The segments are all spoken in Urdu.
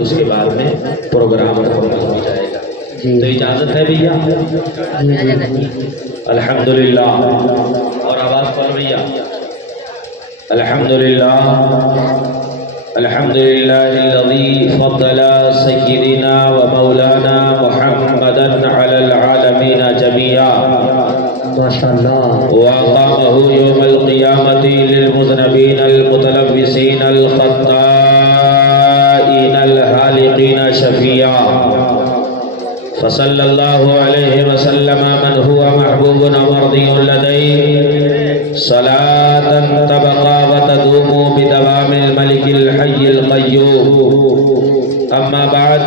اس کے بعد میں پروگرام مکمل ہو جائے گا۔ تو اجازت ہے بھیا؟ الحمدللہ۔ اور آواز پڑھ بھیا۔ الحمدللہ الحمدللہ الذی فضل سیدنا و مولانا محمدا علی العالمین جميعا وأقامه يوم القيامة للمذنبين المتلبسين الخطائين الهالقين شفيعا فصلى الله عليه وسلم من هو محبوب ومرضي لديه صلاة تبقى وتدوم بدوام الملك الحي القيوم أما بعد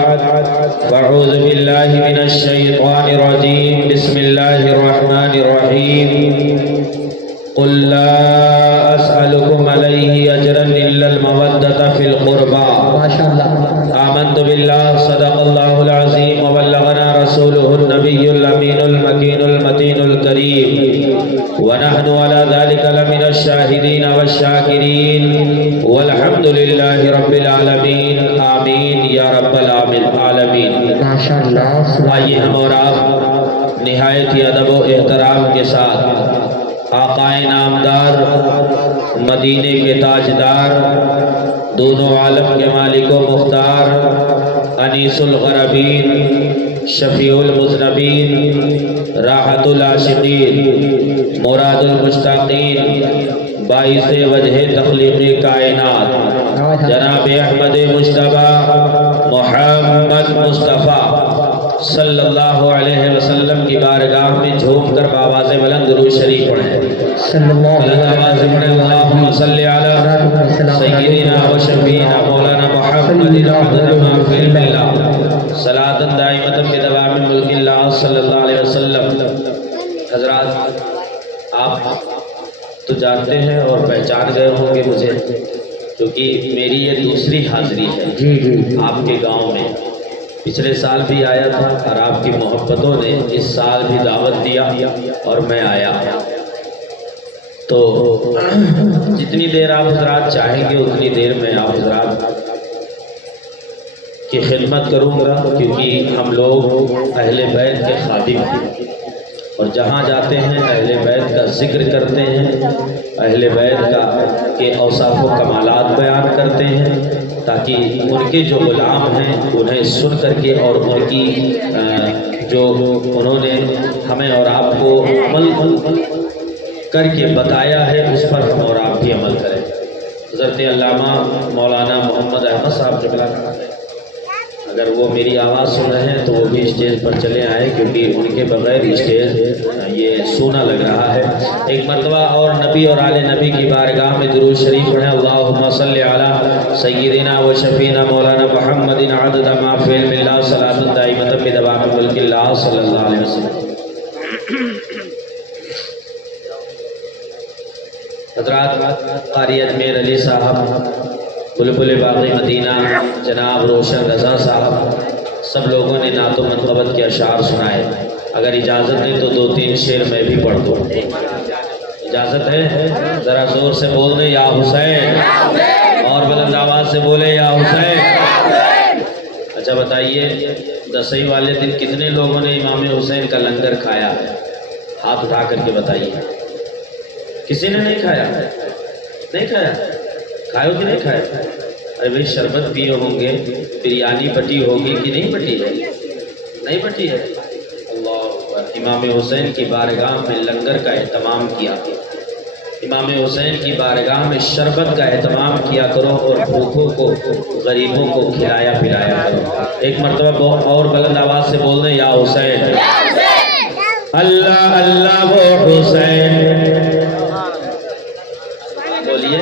فأعوذ بالله من الشيطان الرجيم بسم الله الرحمن الرحيم قل لا أسألكم عليه أجرا إلا المودة في القربى آمنت بالله صدق الله العظيم وبلغنا رسوله النبي الأمين المكين المتين الكريم ونحن على ذلك لمن الشاهدين والشاكرين والحمد لله رب العالمين آمين یا رب العالمین۔ آئیے ہم اور آپ نہایت ہی ادب و احترام کے ساتھ آقا نامدار، مدینے کے تاجدار، دونوں عالم کے مالک و مختار، انیس الغربین، شفیع المذنبین، راحت العاشقین، مراد المشتاقین، باعث وجہ تخلیق کائنات جناب احمد مجتبی محمد مصطفیٰ صلی اللہ علیہ وسلم کی بارگاہ میں جھوم کر بآواز بلند درود شریف پڑھیں۔ اللہم صلی علی سیدنا و شفیعنا مولانا محمد عدد ما فی الملہ صلاۃ دائمۃ بدوام ملک اللہ صلی اللہ علیہ وسلم۔ حضرات، آپ تو جانتے ہیں اور پہچان گئے ہوں گے مجھے، کیونکہ میری یہ دوسری حاضری ہے آپ کے گاؤں میں۔ پچھلے سال بھی آیا تھا اور آپ کی محبتوں نے اس سال بھی دعوت دیا اور میں آیا۔ تو جتنی دیر آپ حضرات چاہیں گے اتنی دیر میں آپ حضرات کی خدمت کروں گا، کیونکہ ہم لوگ اہل بیت کے خادم ہیں اور جہاں جاتے ہیں اہل بیت کا ذکر کرتے ہیں، اہل بیت کا کے اوصاف و کمالات بیان کرتے ہیں، تاکہ ان کے جو غلام ہیں انہیں سن کر کے اور ان کی جو انہوں نے ہمیں اور آپ کو عمل کر کے بتایا ہے اس پر ہم اور آپ بھی عمل کریں۔ حضرت علامہ مولانا محمد احمد صاحب قبلہ، اگر وہ میری آواز سن رہے ہیں تو وہ بھی اسٹیج پر چلے آئے، کیونکہ ان کے بغیر اسٹیج یہ سونا لگ رہا ہے۔ ایک مرتبہ اور نبی اور آل نبی کی بارگاہ میں درود شریف پڑھیں۔ اللہم صلی علی سیدنا و شفیعنا مولانا محمد عدد ما فی علم اللہ صلاۃ دائمۃ بدوام ملک اللہ صلی اللہ علیہ وسلم۔ حضرات، قاری اجمیر علی صاحب، بلبل باغی مدینہ جناب روشن رضا صاحب، سب لوگوں نے نعت و منقبت کے اشعار سنائے۔ اگر اجازت ہے تو دو تین شعر میں بھی پڑھ دوں، اجازت ہے؟ ذرا زور سے بول دیں یا حسین، اور بلند آواز سے بولے یا حسین۔ اچھا بتائیے، دسویں والے دن کتنے لوگوں نے امام حسین کا لنگر کھایا ہے؟ ہاتھ اٹھا کر کے بتائیے۔ کسی نے نہیں کھایا؟ نہیں کھایا؟ کھائے کہ نہیں کھائے؟ ارے بھائی شربت پیے ہوں گے، بریانی بٹی ہوگی کہ نہیں بٹی ہے؟ نہیں بٹی ہے؟ اللہ، امام حسین کی بارگاہ میں لنگر کا اہتمام کیا، امام حسین کی بارگاہ میں شربت کا اہتمام کیا کرو اور بھوکوں کو غریبوں کو کھلایا پلایا کرو۔ ایک مرتبہ اور بلند آواز سے بول دیں یا حسین، اللہ اللہ وہ حسین، بولیے۔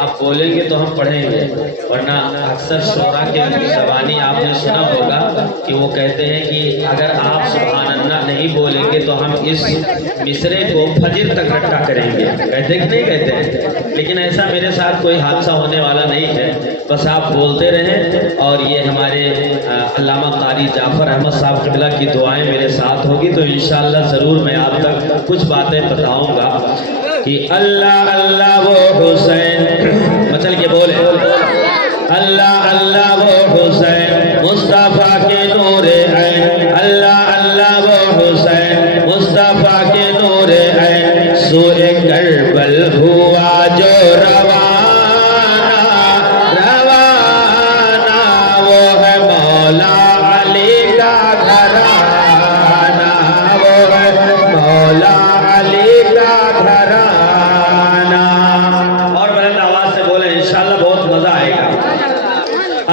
آپ بولیں گے تو ہم پڑھیں گے، ورنہ اکثر شعراء کے زبانی آپ نے سنا ہوگا کہ وہ کہتے ہیں کہ اگر آپ سبحان اللہ نہیں بولیں گے تو ہم اس مصرے کو فجر تک رٹا کریں گے، کہتے کہ نہیں کہتے ہیں؟ لیکن ایسا میرے ساتھ کوئی حادثہ ہونے والا نہیں ہے، بس آپ بولتے رہیں، اور یہ ہمارے علامہ قاری جعفر احمد صاحب قبلہ کی دعائیں میرے ساتھ ہوگی تو انشاءاللہ ضرور میں آپ تک کچھ باتیں بتاؤں گا کہ اللہ اللہ وہ حسین، مچل کے بولے اللہ اللہ وہ حسین مصطفیٰ کے نور عین، اللہ اللہ وہ حسین مصطفیٰ کے نور عین، سوئے کربل ہوا جو روانہ روانہ، وہ ہے مولا علی کا گھرانہ، وہ ہے مولا علی کا گھرانہ۔ اور بلند آواز سے بولیں انشاءاللہ بہت مزہ آئے گا۔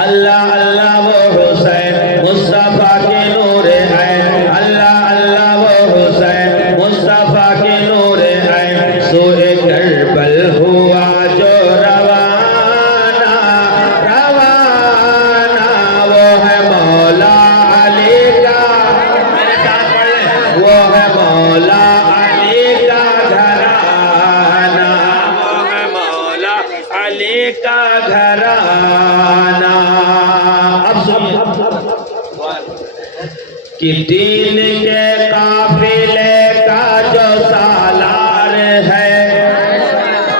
اللہ اللہ وہ حسین مصطفیٰ کے نور عین، اللہ اللہ وہ حسین مصطفیٰ کے نور عین، سوئے کربل ہوا جو روانہ روانہ، وہ ہے مولا علی کا، میرے ساتھ پڑھ لیں، وہ ہے مولا علی کا گھرانہ، وہ ہے مولا علی کا گھرانہ۔ اب سنیے کہ دین کے قافلے کا جو سالار ہے،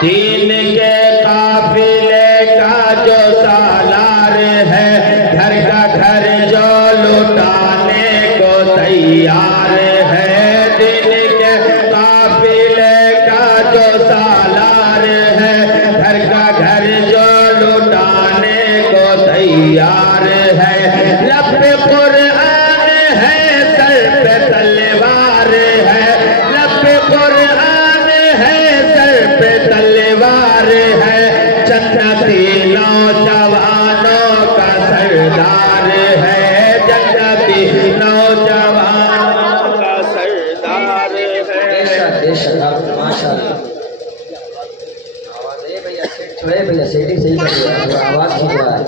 دین کے قافلے کا جو سالار ہے، گھر کا گھر جو لٹانے کو تیار ہے، دین کے قافلے کا جو سالار ہے، گھر کا گھر جو لٹانے کو تیار ہے، لب پہ قرآن ہے سر پہ تلوار ہے، لب پہ قرآن ہے سر پہ تلوار ہے، جنتی نوجوانوں کا سردار ہے، جنتی نوجوانوں کا سردار ہے۔ ماشاءاللہ چھوڑے بھیا سیٹنگ صحیح کر دیا، آواز کھینچ رہا ہے۔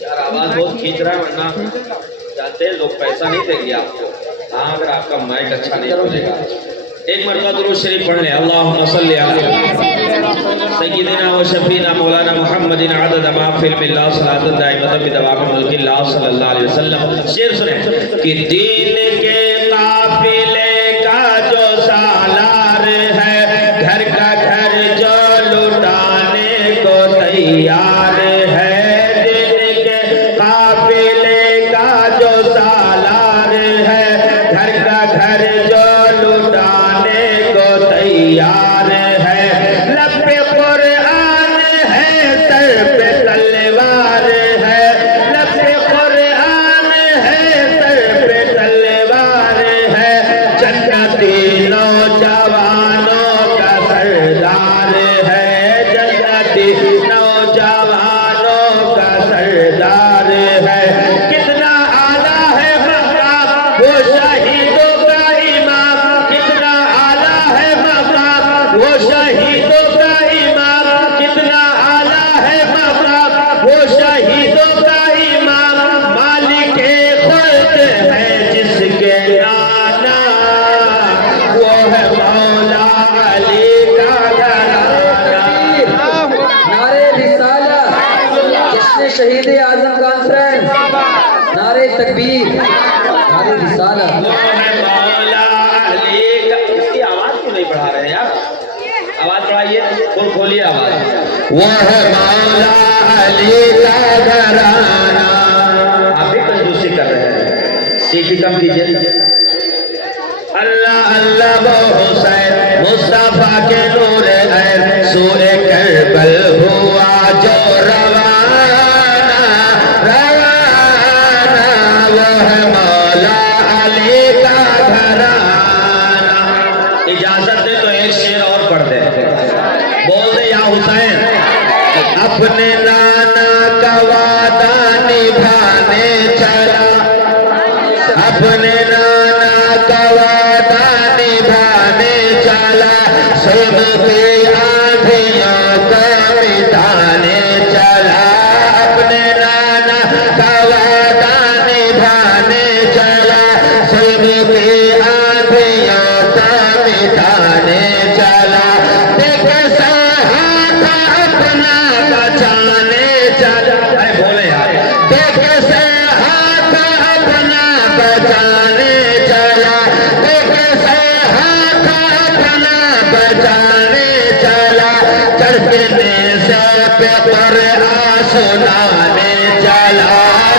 یار آواز بہت کھینچ رہا ہے، ورنہ جانتے ہیں لوگ پیسہ نہیں دیں گے آپ کو، ہاں اگر آپ کا مائک اچھا نہیں کھلے گا۔ ایک مرتبہ درود شریف پڑھ لیں، اللہم صلی علی سیدنا و شفینا مولانا محمد عدد ما فی علم اللہ صلاۃ دائمۃ بدوام ملک اللہ صلی اللہ علیہ وسلم۔ شعر سنیں کہ دین کے قافلے کا جو سالار ہے، گھر کا گھر جو لٹانے کو تیار ہے، دین کے قافلے کا جو سالار ہے، گھر کا گھر جو لٹانے کو تیار ہے، لب پہ قرآن ہے سر پہ تلوار ہے، لب پہ قرآن ہے سر پہ تلوار ہے، جنتی نوجوانوں کا سردار ہے، جنتی نوجوانوں کا سردار ہے، کتنا اعلیٰ ہے مقام وہ شہیدوں کا امام، کتنا اعلیٰ ہے مقام وہ شہیدوں کا امام، کتنا اعلیٰ ہے مقام وہ شہیدوں کا امام، مالک خلد ہے جس کے نانا، وہ ہے مولا علی کا گھرانہ۔ نعرے رسالت، جشن شہید اعظم کانفرنس، نعرے تکبیر، نعرے رسالت۔ وہ ہے مولا علی کا، اس کی آواز کیوں نہیں بڑھا رہے ہیں یار؟ آواز بڑھائیے، کھولیے آواز۔ وہ ہے مولا علی کا گھرانہ۔ آپ بھی کنجوسی کر رہے ہیں، سیٹی کم کیجیے۔ اللہ اللہ وہ حسین مصطفیٰ کے نور عین، سوئے کربل ہوا جو روانہ روانہ، وہ ہے مولا علی کا گھرانہ۔ اجازت دے تو ایک شعر اور پڑھ دے، بول دے یا حسین، اپنے نانا کا وعدہ نبھانے چلا، اپنے نانا کا وعدہ نبھانے چلا، سب کی آندھیوں کو مٹانے چلا، اپنے نانا کا وعدہ نبھانے چلا، سب کی آندھیوں کو مٹانے چلا، دیکھ سے ہاتھ اپنا بچانے چلا، اے بولے یار، دیکھ سے ہاتھ اپنا بچانے چلا، دیکھ سے ہاتھ اپنا بچانے چلا، چڑھنے سے پہ قرآن سنانے چلا،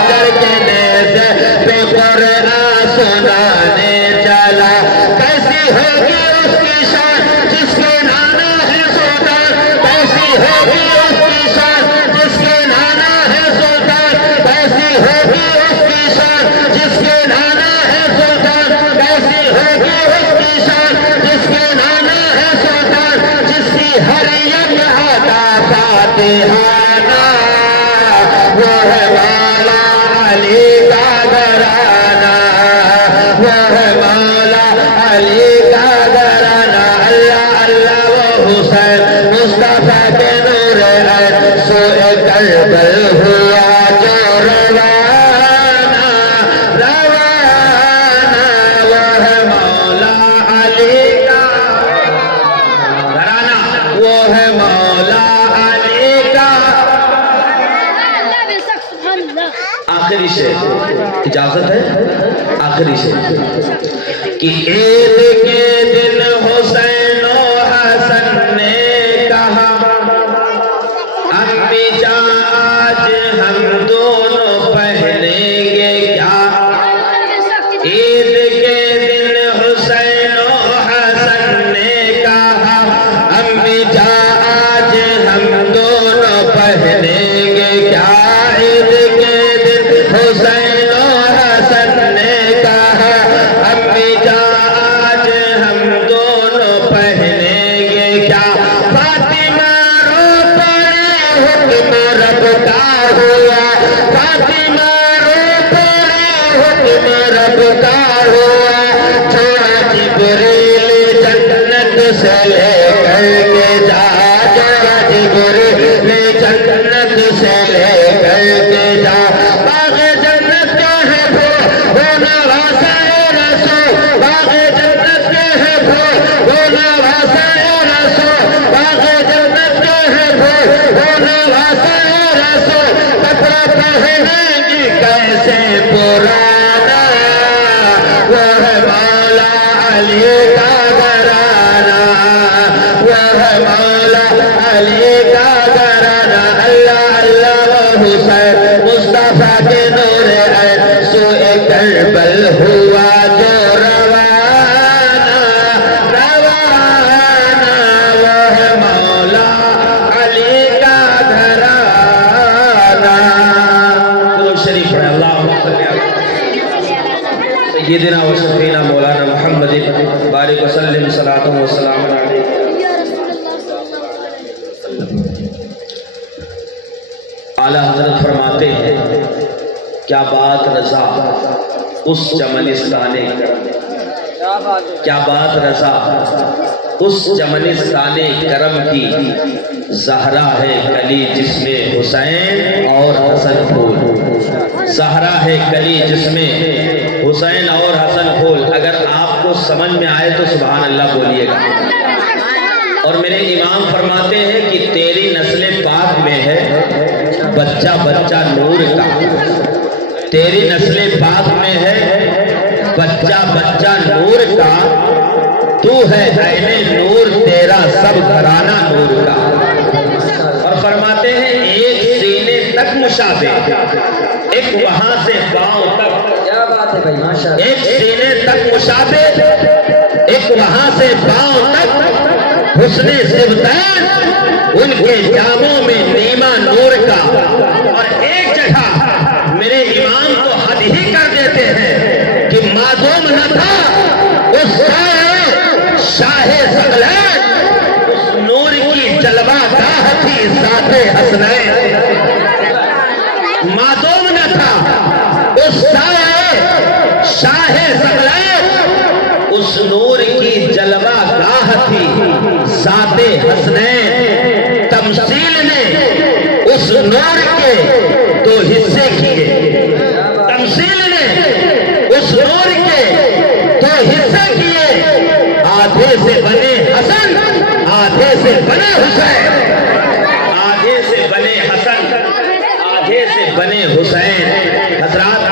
در کے نیزے پہ قرآن سنانے چلا، کیسی ہوگی اس کی شان جس کے نانا ہے سلطان، کیسی ہوگی اس کی شان جس کے نانا ہے سلطان، کیسی ہوگی اس کی شان جس کے نانا ہے سلطان، کیسی ہوگی اس کی شان جس کے نانا ہے سلطان، جس کی ہر یک عطا فاتحانہ، وہ ہے مولا علی کا گھرانہ، وہ ہے مولا علی کا گھرانہ، اللہ اللہ وہ حسین مصطفیٰ کے نور ہے، سوئے کربل ہوا جو روانہ، روانہ، وہ ہے مولا علی کا گھرانہ، وہ ہے مولا علی کا۔ آخری شعر، اجازت ہے؟ آخری شعر کہ عید کے دن حسین و حسن نے کہا، امی جان آج ہم دونوں پہنیں گے کیا؟ عید کے دن حسین و حسن نے کہا، امی جان آج ہم دونوں پہنیں گے کیا؟ عید کے دن حسین و حسن نے کہا، امی جان آج ہم دونوں پہنیں گے کیا؟ فاطمہ رو پڑی حکم رب کا ہوا، فاطمہ رو پڑی حکم رب کا ہوا، چھوڑا جبریل جنت سے لے کر کے جا، چھوڑا جبریل جنت سے لے کر کے جا، باغ جنت کے ہے پھول وہ نواسہ رسول، باغ جنت کے ہے پھول وہ نواسہ رسول، باغ جنت کے ہے پھول وہ نواسہ رسول، کپڑا پہنیں گی کیسے پرانا، وہ ہے مولا علی کا گھرانہ، وہ ہے مولا علی کا گھرانہ، اللہ اللہ وہ حسین مصطفیٰ کے نور ہے، سوئے کربل ہوا جو روانہ، روانہ، وہ ہے مولا علی کا گھرانہ۔ درود شریف پڑھیں، اللہم صلی علی سیدنا و شفینا مولانا محمد بارک وسلم صلاۃ و سلام علیہ۔ اعلیٰ حضرت فرماتے ہیں، کیا بات رضا اس چمنستان کرم، کیا بات رضا اس چمنستان کرم کی، زہرا ہے کلی جس میں حسین اور حسن پھول، زہرا ہے کلی جس میں حسین اور حسن پھول۔ اگر آپ کو سمجھ میں آئے تو سبحان اللہ بولیے گا۔ اور میرے امام فرماتے ہیں کہ تیری نسل پاک میں ہے بچہ بچہ نور کا، تیری نسل پاک میں ہے بچہ بچہ نور کا، تو ہے عین نور تیرا سب گھرانہ نور کا۔ اور فرماتے ہیں ایک سینے تک مشابہ، ایک وہاں سے پاؤں تک، کیا بات ہے بھائی، ماشاءاللہ، ایک سینے تک مشابہ، ایک وہاں سے پاؤں تک، حسن سبطین ان کے جاموں میں نیما نور کا۔ اور ایک جگہ میرے امام تو حد ہی کر دیتے ہیں کہ معصوم نہ تھا اس شاہ ثقلین، اس نور کی جلوہ گاہ تھی ذات حسنین، معصوم نہ تھا اس شاہ ثقلین، اس نور کی جلوہ گاہ تھی ذات حسنین۔ تمثیل نے اس نور کے دو حصے کیے، تمثیل نے اس نور کے دو حصے کیے، آدھے سے بنے حسن، آدھے سے بنے حسین، آدھے سے بنے حسن، آدھے سے بنے حسین۔ حضرات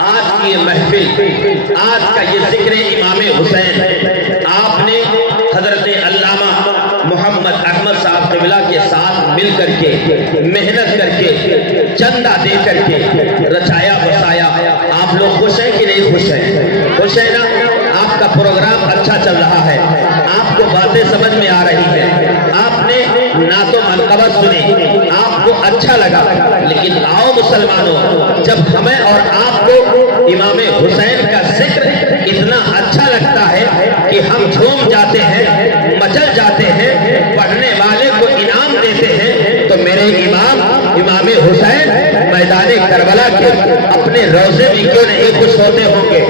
آج کی یہ محفل، آج کا یہ ذکر امام حسین، آپ نے حضرت علامہ محمد احمد صاحب قبلہ کے ساتھ مل کر کے محنت کر کے چندہ دے کر کے رچایا بسایا. آپ لوگ خوش ہیں کہ نہیں خوش ہیں؟ خوش ہیں نا؟ آپ کا پروگرام اچھا چل رہا ہے, آپ کو باتیں سمجھ میں آ رہی ہیں, آپ نے نعت و منقبت سنی, آپ کو اچھا لگا. لیکن آؤ مسلمانوں, جب ہمیں اور آپ کو امام حسین کا ذکر اتنا اچھا لگتا ہے کہ ہم جھوم جاتے ہیں, مچل جاتے ہیں, پڑھنے والے کو انعام دیتے ہیں, تو میرے امام حسین میدان کربلا کے اپنے روضے میں کیوں نہیں خوش ہوتے ہوں گے؟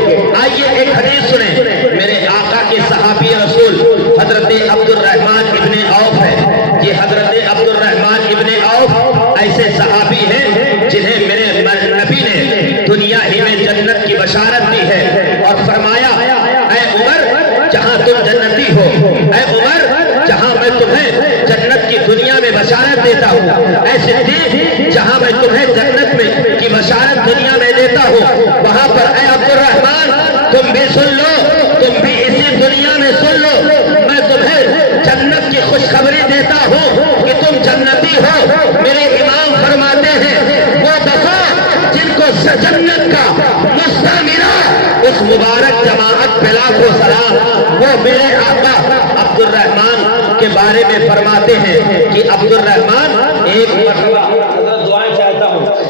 آئیے ایک حدیث سنیں. میرے آقا کے صحابی رسول حضرت عبد الرحمن ابن عوف ہے. یہ حضرت عبد الرحمن ابن عوف ایسے صحابی ہیں جنہیں میرے نبی نے دنیا ہی میں جنت کی بشارت دی ہے, اور فرمایا اے عمر جہاں تم جنتی ہو, اے عمر جہاں میں تمہیں جنت کی دنیا میں بشارت دیتا ہوں, اے صدیق جہاں میں تمہیں جنت میں کی بشارت دنیا میں دیتا ہوں, وہاں پر اے عبد الرحمن تم بھی سن لو, تم بھی اسی دنیا میں سن لو, میں تمہیں جنت کی خوشخبری دیتا ہوں کہ تم جنتی ہو. میرے امام فرماتے ہیں وہ دفعہ جن کو جنت کا مستہ ملا اس مبارک جماعت پہ لاکھوں سلام. وہ میرے آقا عبد الرحمن کے بارے میں فرماتے ہیں کہ عبد الرحمن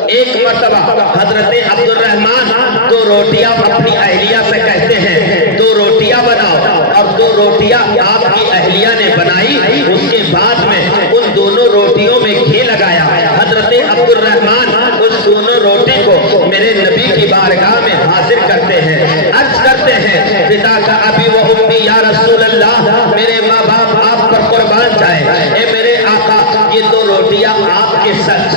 ایک مرتبہ حضرت عبد الرحمن 2 روٹیاں اپنی اہلیہ سے کہتے ہیں 2 روٹیاں بناؤ, اور 2 روٹیاں آپ کی اہلیہ نے بنائی. اس کے بعد میں ان دونوں روٹیوں میں گھی لگایا. حضرت عبد الرحمن اس دونوں روٹی کو میرے نبی کی بارگاہ میں حاضر کرتے ہیں, عرض کرتے ہیں فدا کا ابی و امی یا رسول اللہ, میرے ماں باپ آپ پر قربان جائیں, اے میرے آقا یہ 2 روٹیاں آپ کے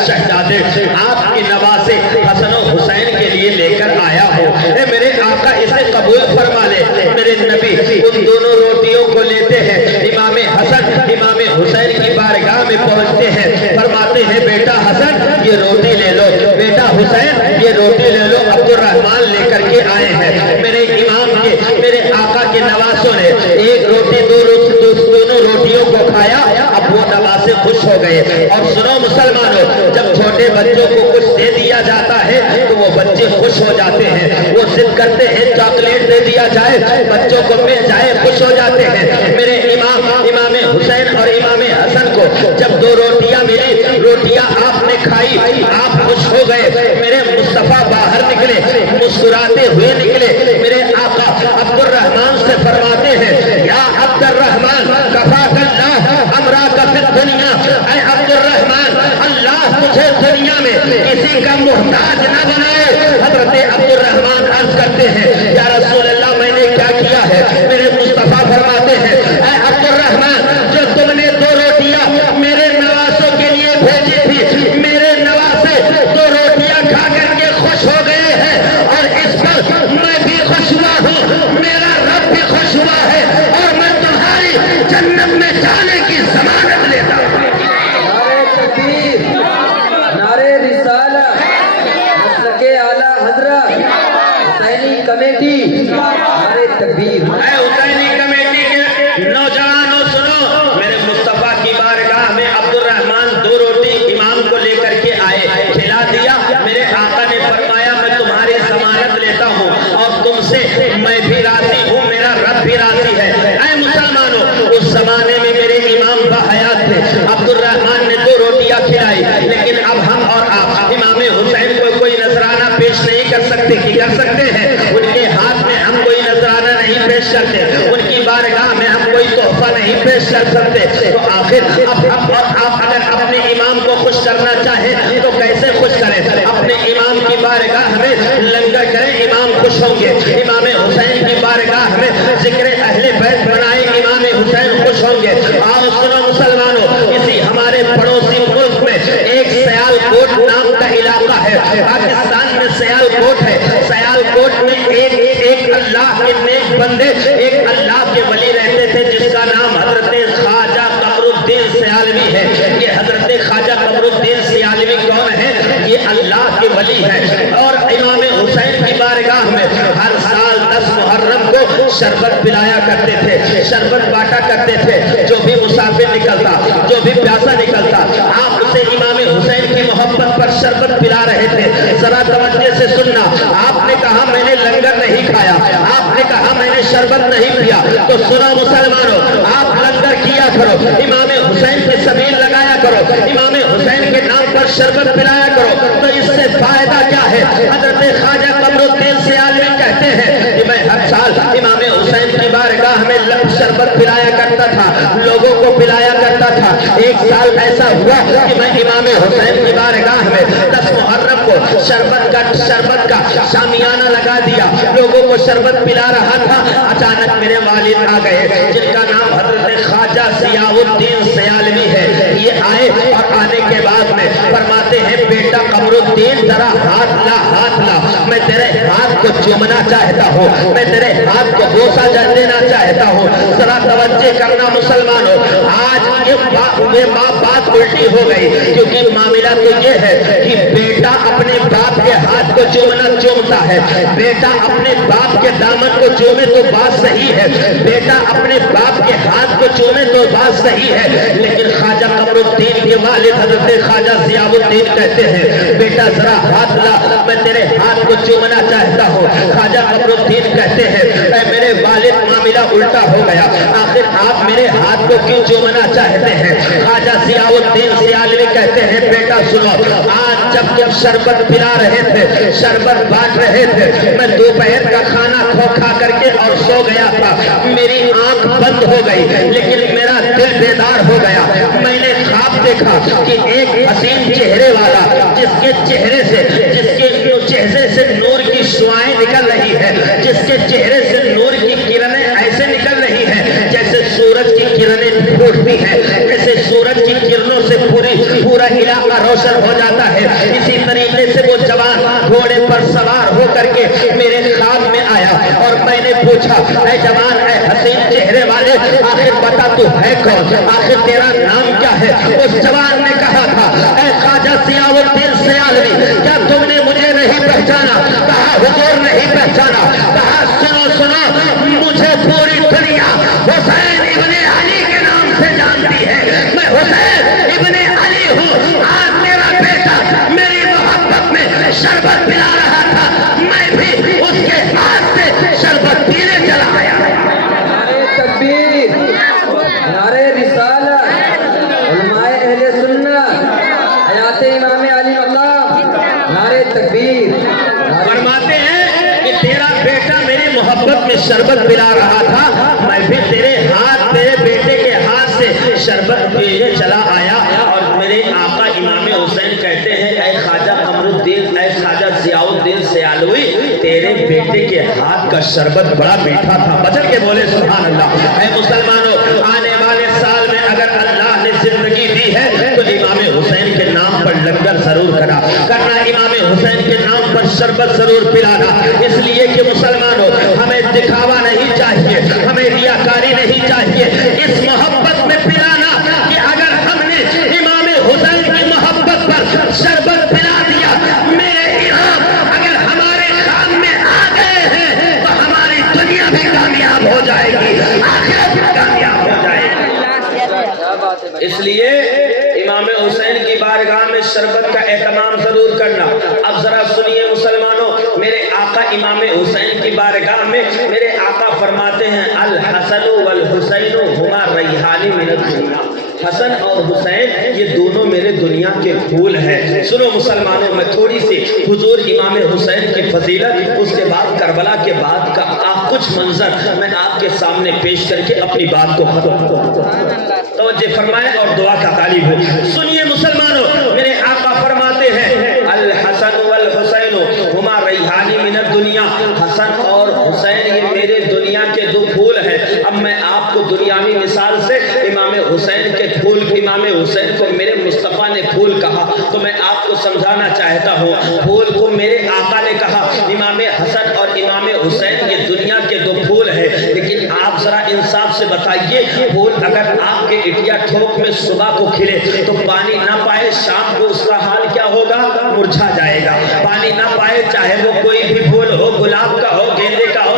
شہزادے آپ کے نواسے حسن و حسین کے لیے لے کر آیا ہو, اے میرے آقا اسے قبول فرما لے. میرے نبی ان دونوں روٹیوں کو لیتے ہیں, امام حسن امام حسین کی بارگاہ میں پہنچتے ہیں, فرماتے ہیں بیٹا حسن یہ روٹی لے لو, بیٹا حسین یہ روٹی لے لو, عبد الرحمن لے کر کے آئے ہیں. میرے امام کے میرے آقا کے نواسوں نے ایک روٹی دونوں روٹیوں کو کھایا, اب وہ نواسے خوش ہو گئے. اور سنو مسلمانوں, جب چھوٹے بچوں کو کچھ دے دیا جاتا ہے تو وہ بچے خوش ہو جاتے ہیں, وہ ضد کرتے ہیں چاکلیٹ دے دیا جائے, بچوں کو مل جائے خوش ہو جاتے ہیں. میرے امام حسین اور امام حسن کو جب 2 روٹیاں ملی, روٹیاں آپ نے کھائی, آپ خوش ہو گئے. میرے مصطفیٰ باہر نکلے, مسکراتے ہوئے نکلے, میرے آقا عبد الرحمن سے فرماتے ہیں یا عبد الرحمن کفاک اللہ امراک فی الدنیا, اے عبد الرحمن اللہ تجھے دنیا میں کسی کا محتاج نہ بنائے. حضرت عبد الرحمن عرض کرتے ہیں یا رسول اللہ میں نے کیا کیا ہے؟ میرے مصطفیٰ فرماتے ہیں اے عبد الرحمن جو تم نے 2 روٹیاں میرے نواسوں کے لیے بھیجی تھی, میرے نواسے 2 روٹیاں کھا کر کے خوش ہو گئے ہیں, اور اس پر میں بھی خوش ہوا ہوں, میرا رب بھی خوش ہوا ہے, اور میں تمہاری جنت میں جانے کی ضمانت لیتا ہوں. نعرہ تکبیر, نعرہ رسالت, مسلک اعلی حضرت حسینی کمیٹی, نعرہ تکبیر. اے حسینی کمیٹی کے نوجوانوں سنو, میرے مصطفیٰ کی بارگاہ میں عبد الرحمن 2 روٹی امام کو لے کر کے آئے, کھلا دیا. میرے آقا نے فرمایا میں تمہاری ضمانت لیتا ہوں, اور تم سے میں بھی راضی ہوں, میرا رب بھی راضی ہے. اے مسلمانوں, اس زمانے میں میرے امام باحیات تھے, عبد الرحمن نے 2 روٹیاں کھلائی, لیکن اب ہم اور آپ امام حسین کو کوئی نذرانہ پیش نہیں کر سکتے. کہ کر سکتے ہیں؟ ان کے ہاتھ میں ہم کوئی نذرانہ نہیں پیش کرتے, ان کی بارگاہ میں ہم کوئی تحفہ نہیں پیش کر سکتے. تو آخر اب اور آپ اگر اپنے امام کو خوش کرنا چاہیں تو کیسے خوش کریں؟ اپنے امام کی بارگاہ میں لنگر کریں, امام خوش ہوں گے. امام حسین کی بارگاہ میں ذکر اہل بیت بنائیں, امام حسین خوش ہوں گے. آؤ سنو مسلمانوں, اسی ہمارے پڑوسی ملک میں ایک سیال کوٹ نام کا علاقہ ہے, پاکستان میں سیال کوٹ ہے. سیال کوٹ میں ایک اللہ کے نیک بندے, ایک اللہ کے ولی رہتے تھے جس کا نام حضرت خواجہ قمر الدین سیالوی ہے. یہ حضرت خواجہ قمر الدین سیالوی کون ہے؟ یہ اللہ کے ولی ہے, اور امام حسین کی بارگاہ میں ہر سال 10 محرم کو شربت پلایا کرتے تھے، شربت بانٹا کرتے تھے، جو بھی مسافر نکلتا، جو بھی پیاسا نکلتا، آپ اسے امام حسین کی محبت پر شربت پلا رہے تھے۔ ذرا توجہ سے سننا، آپ نے کہا میں نے لنگر نہیں کھایا، آپ نے کہا میں نے شربت نہیں پیا، تو سنو مسلمانوں، آپ لنگر کیا کرو، امام حسین کی سبیل لگایا کرو، امام حسین کے نام پر شربت پلایا کرو، تو اس سے فائدہ کیا ہے؟ حضرت خواجہ قمر الدین سیالوی کہتے ہیں کہ میں ہر سال امام حسین کی بارگاہ میں شربت پلایا کرتا تھا، لوگوں کو پلایا کرتا تھا۔ ایک سال ایسا ہوا کہ میں امام حسین کی بارگاہ میں 10 محرم کو شربت کا شامیانہ لگا دیا، لوگوں کو شربت پلا رہا تھا۔ اچانک میرے والد آ گئے جن کا نام حضرت خواجہ ضیاء الدین سیالوی ہے۔ یہ آئے اور آنے کے بعد میں فرماتے ہیں بیٹا قمر الدین ذرا ہاتھ لا، ہاتھ لا، میں تیرے ہاتھ کو چومنا چاہتا ہوں، میں تیرے ہاتھ کو بوسہ دینا چاہتا ہوں۔ ذرا توجہ کرنا مسلمانوں، آج یہ بات الٹی ہو گئی، کیونکہ معاملہ تو یہ ہے کہ بیٹا اپنے باپ کے ہاتھ کو چومتا ہے، بیٹا اپنے باپ کے دامن کو چومے تو بات صحیح ہے، بیٹا اپنے باپ کے ہاتھ کو چومے تو بات صحیح ہے، لیکن خواجہ قمر الدین کے والد حضرت خواجہ ضیاء الدین کہتے ہیں بیٹا ذرا ہاتھ لا، میں تیرے ہاتھ کو چومنا چاہتا ہوں۔ خواجہ قمر الدین کہتے ہیں اے میرے والد معاملہ الٹا ہو گیا، آخر آپ میرے ہاتھ کو کیوں چومنا چاہتے ہیں؟ خواجہ ضیاء الدین سیالوی کہتے ہیں بیٹا سنو، آج جب شربت پلا رہے تھے، شربت بانٹ رہے تھے، میں دوپہر کا کھانا کھا کر کے اور سو گیا تھا، میری آنکھ بند ہو گئی لیکن میرا دل بیدار ہو گیا۔ میں نے خواب دیکھا کہ ایک حسین چہرے والا جس کے چہرے سے نور کی شعائیں نکل رہی ہے، جس کے چہرے سے نور کی کرنیں ایسے نکل رہی ہیں جیسے سورج کی کرنیں پھوٹتی ہیں، جیسے سورج کی کرنوں سے پورا علاقہ روشن ہو جاتا ہے، اسی طریقے سے وہ جوان گھوڑے پر سوار ہو کر کے میرے خواب میں آیا اور میں نے پوچھا اے جوان، اے حسین چہرے والے، آخر بتا تو ہے کون، آخر تیرا نام کیا ہے؟ اس جوان نے کہا تھا اے خواجہ ضیاء الدین سیالوی، کیا تم نے مجھے نہیں پہچانا؟ کہا حضور نہیں پہچانا۔ کہا سنو مجھے پوری دنیا حسین ابن علی کے نام سے جانتی ہے، میں حسین ابن علی ہوں۔ آج میرا بیٹا میری محبت میں شربت پلا رہا تھا، میں بھی اس کے ہاتھ سے شربت پینے چلا آیا۔ نعرہ تکبیر، نعرہ رسالت، علماء اہل سنت، حیات امام علی مقام، نعرہ تکبیر۔ فرماتے ہیں کہ تیرا بیٹا میری محبت میں شربت پلا رہا تھا، میں بھی تیرے بیٹے کے ہاتھ سے شربت پینے چلا آیا۔ اور میرے آقا امام حسین کہتے ہیں اے خواجہ قمر الدین، اے خواجہ ضیاء الدین سیالوی، تیرے بیٹے کے ہاتھ کا شربت بڑا میٹھا تھا۔ بچل کے بولے سبحان اللہ۔ اے مسلمانوں، آنے والے سال میں اگر اللہ نے زندگی دی ہے تو امام حسین کے نام پر لنگر ضرور کرنا، امام حسین کے نام پر شربت ضرور پلانا، اس لیے کہ مسلمانوں ہمیں دکھاوا نہیں چاہیے، ہمیں ریاکاری نہیں چاہیے، اس محبت میں پلانا کہ اگر ہم نے امام حسین کی محبت پر شربت پلا دیا، میرے امام اگر ہمارے خان میں آ گئے ہیں تو ہماری دنیا بھی کامیاب ہو جائے گی، آخرت بھی کامیاب ہو جائے گی۔ اس لیے امام حسین کی بارگاہ میں شربت کا اہتمام ضرور کرنا۔ اب ذرا سنیے مسلمانوں، میرے آقا امام حسین کی بارگاہ میں میرے آقا فرماتے ہیں الحسن والحسین ہما ریحان من الدنیا، حسن اور حسین یہ دونوں میرے دنیا کے پھول ہیں۔ سنو مسلمانوں، میں تھوڑی سی حضور امام حسین کی فضیلت، اس کے بعد کربلا کے بعد کا کچھ منظر میں آپ کے سامنے پیش کر کے اپنی بات کو ختم کرتا ہوں۔ توجہ فرمائیں اور دعا کا طالب ہو۔ سنیے مسلمانوں، میرے آقا فرماتے ہیں الحسن والحسین ہما ریحان من الدنیا، حسن اور حسین یہ میرے دنیا کے دو پھول ہیں۔ اب میں آپ کو دنیاوی مثال سے امام حسین کے پھول، امام حسین کو میرے مصطفیٰ نے پھول کہا تو میں آپ کو سمجھانا چاہتا ہوں، پھول کو میرے آقا نے کہا، امام حسن اور امام حسین یہ دنیا کے دو پھول ہیں۔ لیکن آپ ذرا انصاف سے بتائیے، پھول اگر آپ کے اٹیا ٹھوک میں صبح کو کھلے تو پانی نہ پائے، شام کو اس کا حال کیا ہوگا؟ مرجھا جائے گا۔ پانی نہ پائے، چاہے وہ کوئی بھی پھول ہو، گلاب کا ہو، گیندے کا ہو،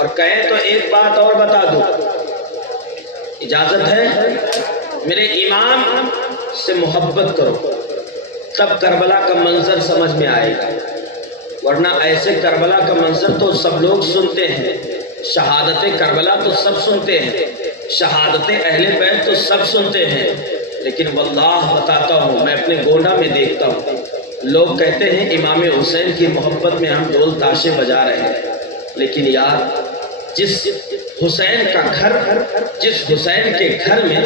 اور کہیں تو ایک بات اور بتا دوں، اجازت ہے؟ میرے امام سے محبت کرو، تب کربلا کا منظر سمجھ میں آئے گا، ورنہ ایسے کربلا کا منظر تو سب لوگ سنتے ہیں، شہادت کربلا تو سب سنتے ہیں، شہادت اہل بیت تو سب سنتے ہیں، لیکن واللہ بتاتا ہوں، میں اپنے گونڈا میں دیکھتا ہوں، لوگ کہتے ہیں امام حسین کی محبت میں ہم ڈھول تاشے بجا رہے ہیں، لیکن یار جس حسین کا گھر، جس حسین کے گھر میں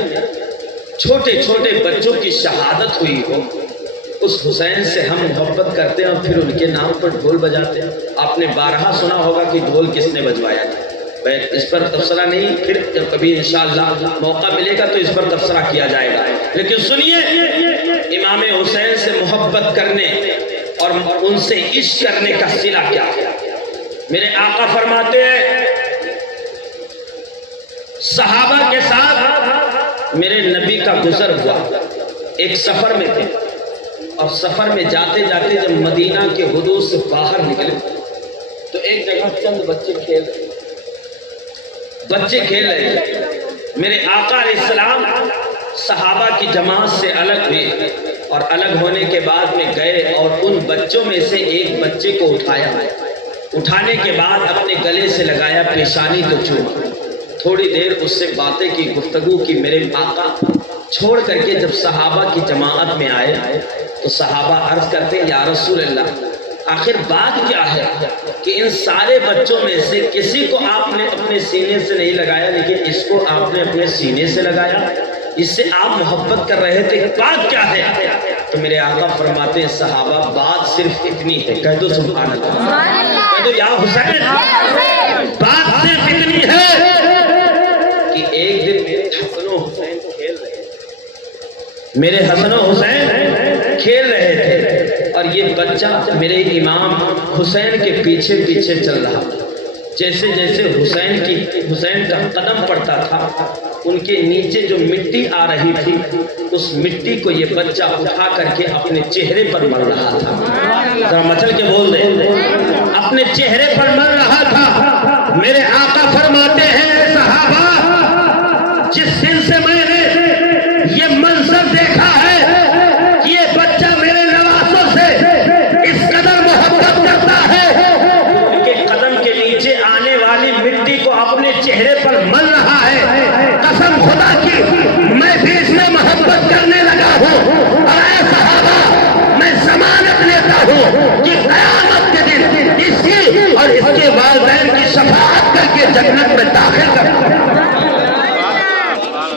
چھوٹے چھوٹے بچوں کی شہادت ہوئی ہو، اس حسین سے ہم محبت کرتے ہیں اور پھر ان کے نام پر ڈھول بجاتے ہیں۔ آپ نے بارہا سنا ہوگا کہ ڈھول کس نے بجوایا تھا، اس پر تبصرہ نہیں، پھر جب کبھی انشاءاللہ موقع ملے گا تو اس پر تبصرہ کیا جائے گا، لیکن سنیے امام حسین سے محبت کرنے اور ان سے عشق کرنے کا صلہ کیا ہے۔ میرے آقا فرماتے ہیں صحابہ کے ساتھ میرے نبی کا گزر ہوا، ایک سفر میں تھے اور سفر میں جاتے جاتے جب مدینہ کے حدود سے باہر نکلے تو ایک جگہ چند بچے کھیل رہے ہیں۔ میرے آقا علیہ السلام صحابہ کی جماعت سے الگ ہوئے اور الگ ہونے کے بعد میں گئے اور ان بچوں میں سے ایک بچے کو اٹھایا، اٹھانے کے بعد اپنے گلے سے لگایا، پیشانی تو چوما، تھوڑی دیر اس سے باتیں کی، گفتگو کی۔ میرے آقا چھوڑ کر کے جب صحابہ کی جماعت میں آئے تو صحابہ عرض کرتے ہیں یا رسول اللہ آخر بات کیا ہے کہ ان سارے بچوں میں سے کسی کو آپ نے اپنے سینے سے نہیں لگایا لیکن اس کو آپ نے اپنے سینے سے لگایا، اس سے آپ محبت کر رہے تھے، بات کیا ہے؟ تو میرے آقا فرماتے ہیں صحابہ بات صرف اتنی ہے، کہہ دو سبحان اللہ، کہہ دو یا حسین، بات صرف اتنی ہے کہ ایک دن میرے حسن و حسین کھیل رہے تھے، میرے حسن و حسین کھیل رہے تھے اور یہ بچہ میرے امام حسین کے پیچھے پیچھے چل رہا تھا، جیسے جیسے حسین کا قدم پڑتا تھا ان کے نیچے جو مٹی آ رہی تھی اس مٹی کو یہ بچہ اٹھا کر کے اپنے چہرے پر مل رہا تھا، ذرا مچل کے بول دیں، اپنے چہرے پر مل رہا تھا۔ میرے آقا فرماتے ہیں صحابہ جس دن سے میں نے یہ منظر دیکھا ہے کہ یہ بچہ میرے نواسوں سے اس قدر محبت کرتا ہے ان کے قدم کے نیچے آنے والی مٹی کو اپنے چہرے پر مل رہا ہے، قسم خدا کی میں بھی اس سے محبت کرنے لگا ہوں اور اے صحابہ میں ضمانت لیتا ہوں کہ قیامت کے دن اس کی اور اس کے والدین کی شفاعت کر کے جنت میں داخل کر دوں گا،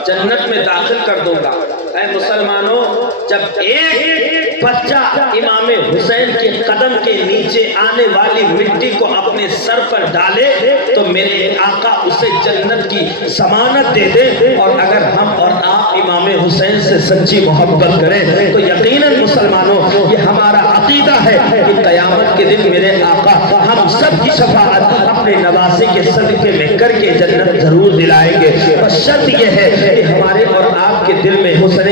جنت میں داخل کر دوں گا۔ اے مسلمانوں جب ایک بچہ امام حسین کے قدم کے نیچے آنے والی مٹی کو اپنے سر پر ڈالے تو میرے آقا اسے جنت کی ضمانت دے دے، اور اگر ہم اور آپ امام حسین سے سچی محبت کریں تو یقیناً مسلمانوں یہ ہمارا عقیدہ ہے کہ قیامت کے دن میرے آقا ہم سب کی شفاعت اپنے نواسے کے صدقے میں کر کے جنت ضرور دلائیں گے، بس شرط یہ ہے کہ ہمارے اور آپ کے دل میں حسن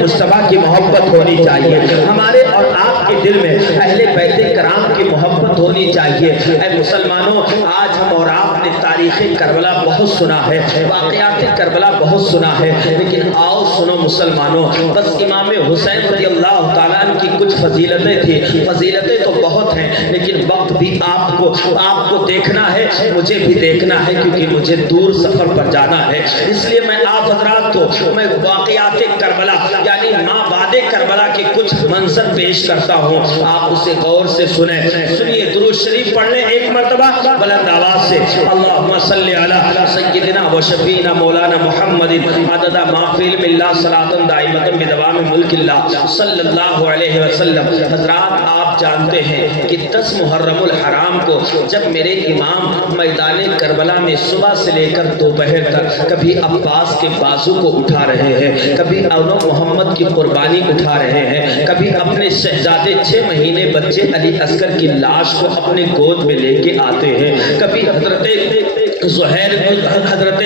مصطفیٰ کی محبت ہونی چاہیے، ہمارے اور آپ کے دل میں اہل بیت کرام کی محبت ہونی چاہیے۔ اے مسلمانوں آج ہم اور آپ نے تاریخ کربلا بہت سنا ہے، واقعات کربلا بہت سنا ہے، لیکن آؤ سنو مسلمانوں، بس امام حسین رضی اللہ تعالیٰ عنہ کی کچھ فضیلتیں تھی، فضیلتیں تو بہت ہیں لیکن وقت بھی آپ کو دیکھنا ہے، مجھے بھی دیکھنا ہے کیونکہ مجھے دور سفر پر جانا ہے، اس لیے میں آپ حضرات کو میں واقعات کربلا یعنی ماں بعد کربلا کے کچھ منظر پیش کرتا ہوں، آپ اسے غور سے سنیں، سنیے، درود شریف پڑھ لیں ایک مرتبہ بلند آواز سے، اللہم صلی علی سیدنا و شفینا مولانا محمد عدد ما فی علم اللہ صلاۃ دائمۃ بدوام ملک اللہ صلی اللہ علیہ وسلم۔ حضرات آپ جانتے ہیں کہ 10 محرم الحرام کو جب میرے امام میدان کربلا میں صبح سے لے کر دوپہر تک کبھی عباس کے بازو کو اٹھا رہے ہیں، کبھی محمد کی قربانی اٹھا رہے ہیں، کبھی اپنے شہزادے 6 مہینے بچے علی اصغر کی لاش کو اپنے گود میں لے کے آتے ہیں، کبھی حضرت حضرت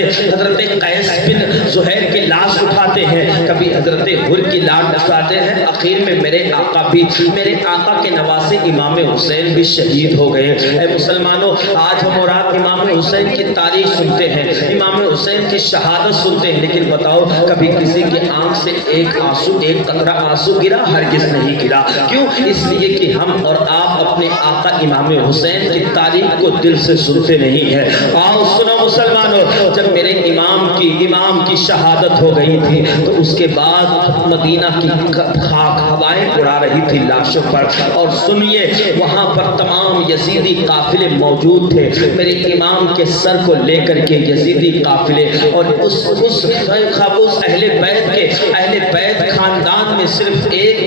قیس بن زہیر کی لاش اٹھاتے ہیں، کبھی حضرت حر کی لاش اٹھاتے ہیں، آخر میں میرے آقا کے نواسے امام حسین بھی شہید ہو گئے۔ اے مسلمانوں، آج ہم اور آپ امام حسین کی تاریخ سنتے ہیں، امام حسین کی شہادت سنتے ہیں، لیکن بتاؤ کبھی کسی کے آنکھ سے ایک قطرہ آنسو گرا؟ ہرگز نہیں گرا۔ کیوں؟ اس لیے کہ ہم اور آپ اپنے آقا امام حسین کی تاریخ کو دل سے سنتے نہیں ہیں۔ آؤ سنو مسلمانوں، جب میرے امام کی شہادت ہو گئی تھی تو اس کے بعد مدینہ کی خاک ہوائیں اڑا رہی تھی لاشوں پر، اور سنیے وہاں پر تمام یزیدی قافلے موجود تھے، میرے امام کے سر کو لے کر کے یزیدی قافلے، اور اس اہل بیت خاندان میں صرف ایک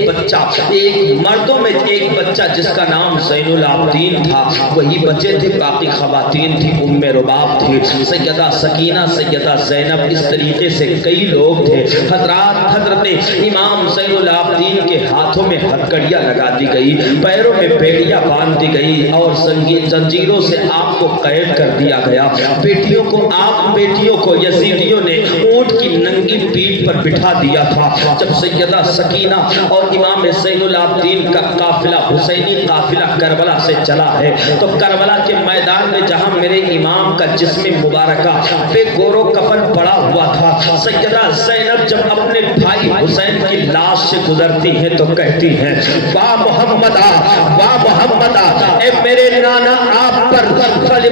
مردوں میں ایک بچہ جس کا نام زین العابدین تھا، وہی بچے تھے، باقی خواتین تھی، ام رباب تھی، سیدہ سکینہ، سیدہ زینب، اس طریقے سے کئی لوگ تھے۔ حضرت امام زین العابدین کے ہاتھوں میں ہتھکڑیاں لگا دی گئی، پیروں میں بیڑیاں باندھ دی گئی، اور زنجیروں سے آپ کو قید کر دیا گیا۔ بیٹیوں کو یزیدیوں نے اونٹ کی ننگی پیٹھ پر بٹھا دیا تھا۔ جب سیدہ سکینہ اور امام زین العابدین کا قافلہ، حسینی قافلہ کربلا سے چلا ہے، تو کربلا کے میدان میں جہاں میرے امام کا جسم مبارکہ بے گور و کفن پڑا ہوا تھا، سیدہ زینب جب اپنے بھائی حسین کی لاش سے گزرتی ہیں تو کہتی ہیں، واہ محمدہ، واہ محمدہ، اے میرے نانا آپ پر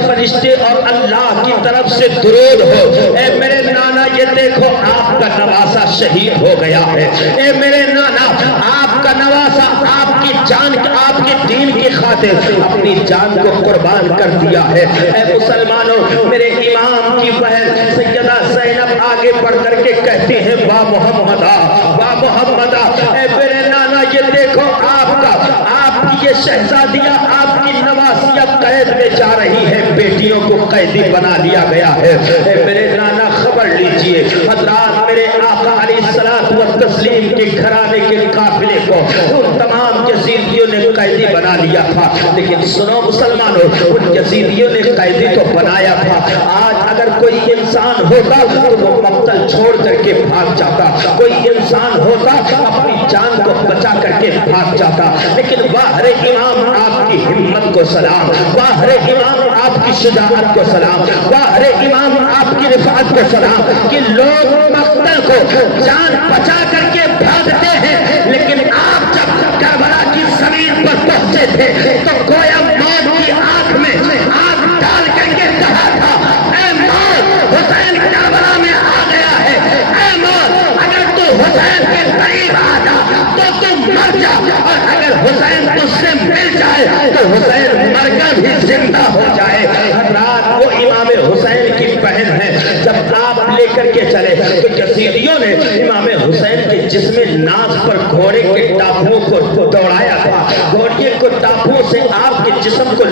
فرشتے اور اللہ کی طرف سے درود ہو۔ اے میرے نانا یہ دیکھو آپ کا نواسا شہید ہو گیا ہے۔ اے میرے نانا آپ کا نواسا آپ کی جان، آپ کے دین کی خاطر اپنی جان کو قربان کر دیا ہے۔ اے مسلمانوں، میرے امام کی بہن سیدہ زینب آگے بڑھ کر کے کہتی ہیں، واہ محمدہ، واہ محمدہ، اے میرے نانا یہ دیکھو آپ کی یہ شہزادیاں، آپ کی نواسیاں قید میں جا رہی ہے، بیٹیوں کو قیدی بنا لیا گیا ہے۔ اے میرے نانا خبر لیجئے، حضرات میرے آقا علیہ الصلوۃ والتسلیم کے گھرانے کے قافلے کو ان تمام یزیدیوں نے قیدی بنا لیا تھا، لیکن سنو مسلمانوں، ان یزیدیوں نے قیدی تو بنایا تھا، آج اگر کوئی انسان ہوتا تو وہ مقتل چھوڑ کر کے بھاگ جاتا، کوئی انسان ہوتا اپنی جان کو بچا کر کے بھاگ جاتا، لیکن واہ امام آپ کی ہمت کو سلام، واہ امام آپ کی شجاعت کو سلام، واہ امام آپ کی رفعت کو سلام، کہ لوگ مقتل کو جان بچا کر کے بھاگتے ہیں، لیکن آپ جب کربلا کی زمین پر پہنچے تھے تو گویا موت کی آنکھ میں آنکھ ڈال کر کے کہا تھا، اے موت حسین کربلا میں آ گیا ہے، اے موت اگر تو حسین کے قریب آ جا تو تم مر جا، اور اگر حسین تجھ سے مل جائے تو حسین مر کر بھی زندہ ہو جائے۔ حضرات وہ امام حسین کی بہن ہے، جب آپ لے کر کے چلے تو یزیدیوں نے امام حسین کے جسم ناز پر گھوڑے کے ٹاپوں کو دوڑایا تھا، گھوڑے کو ٹاپوں سے آپ کے جسم کو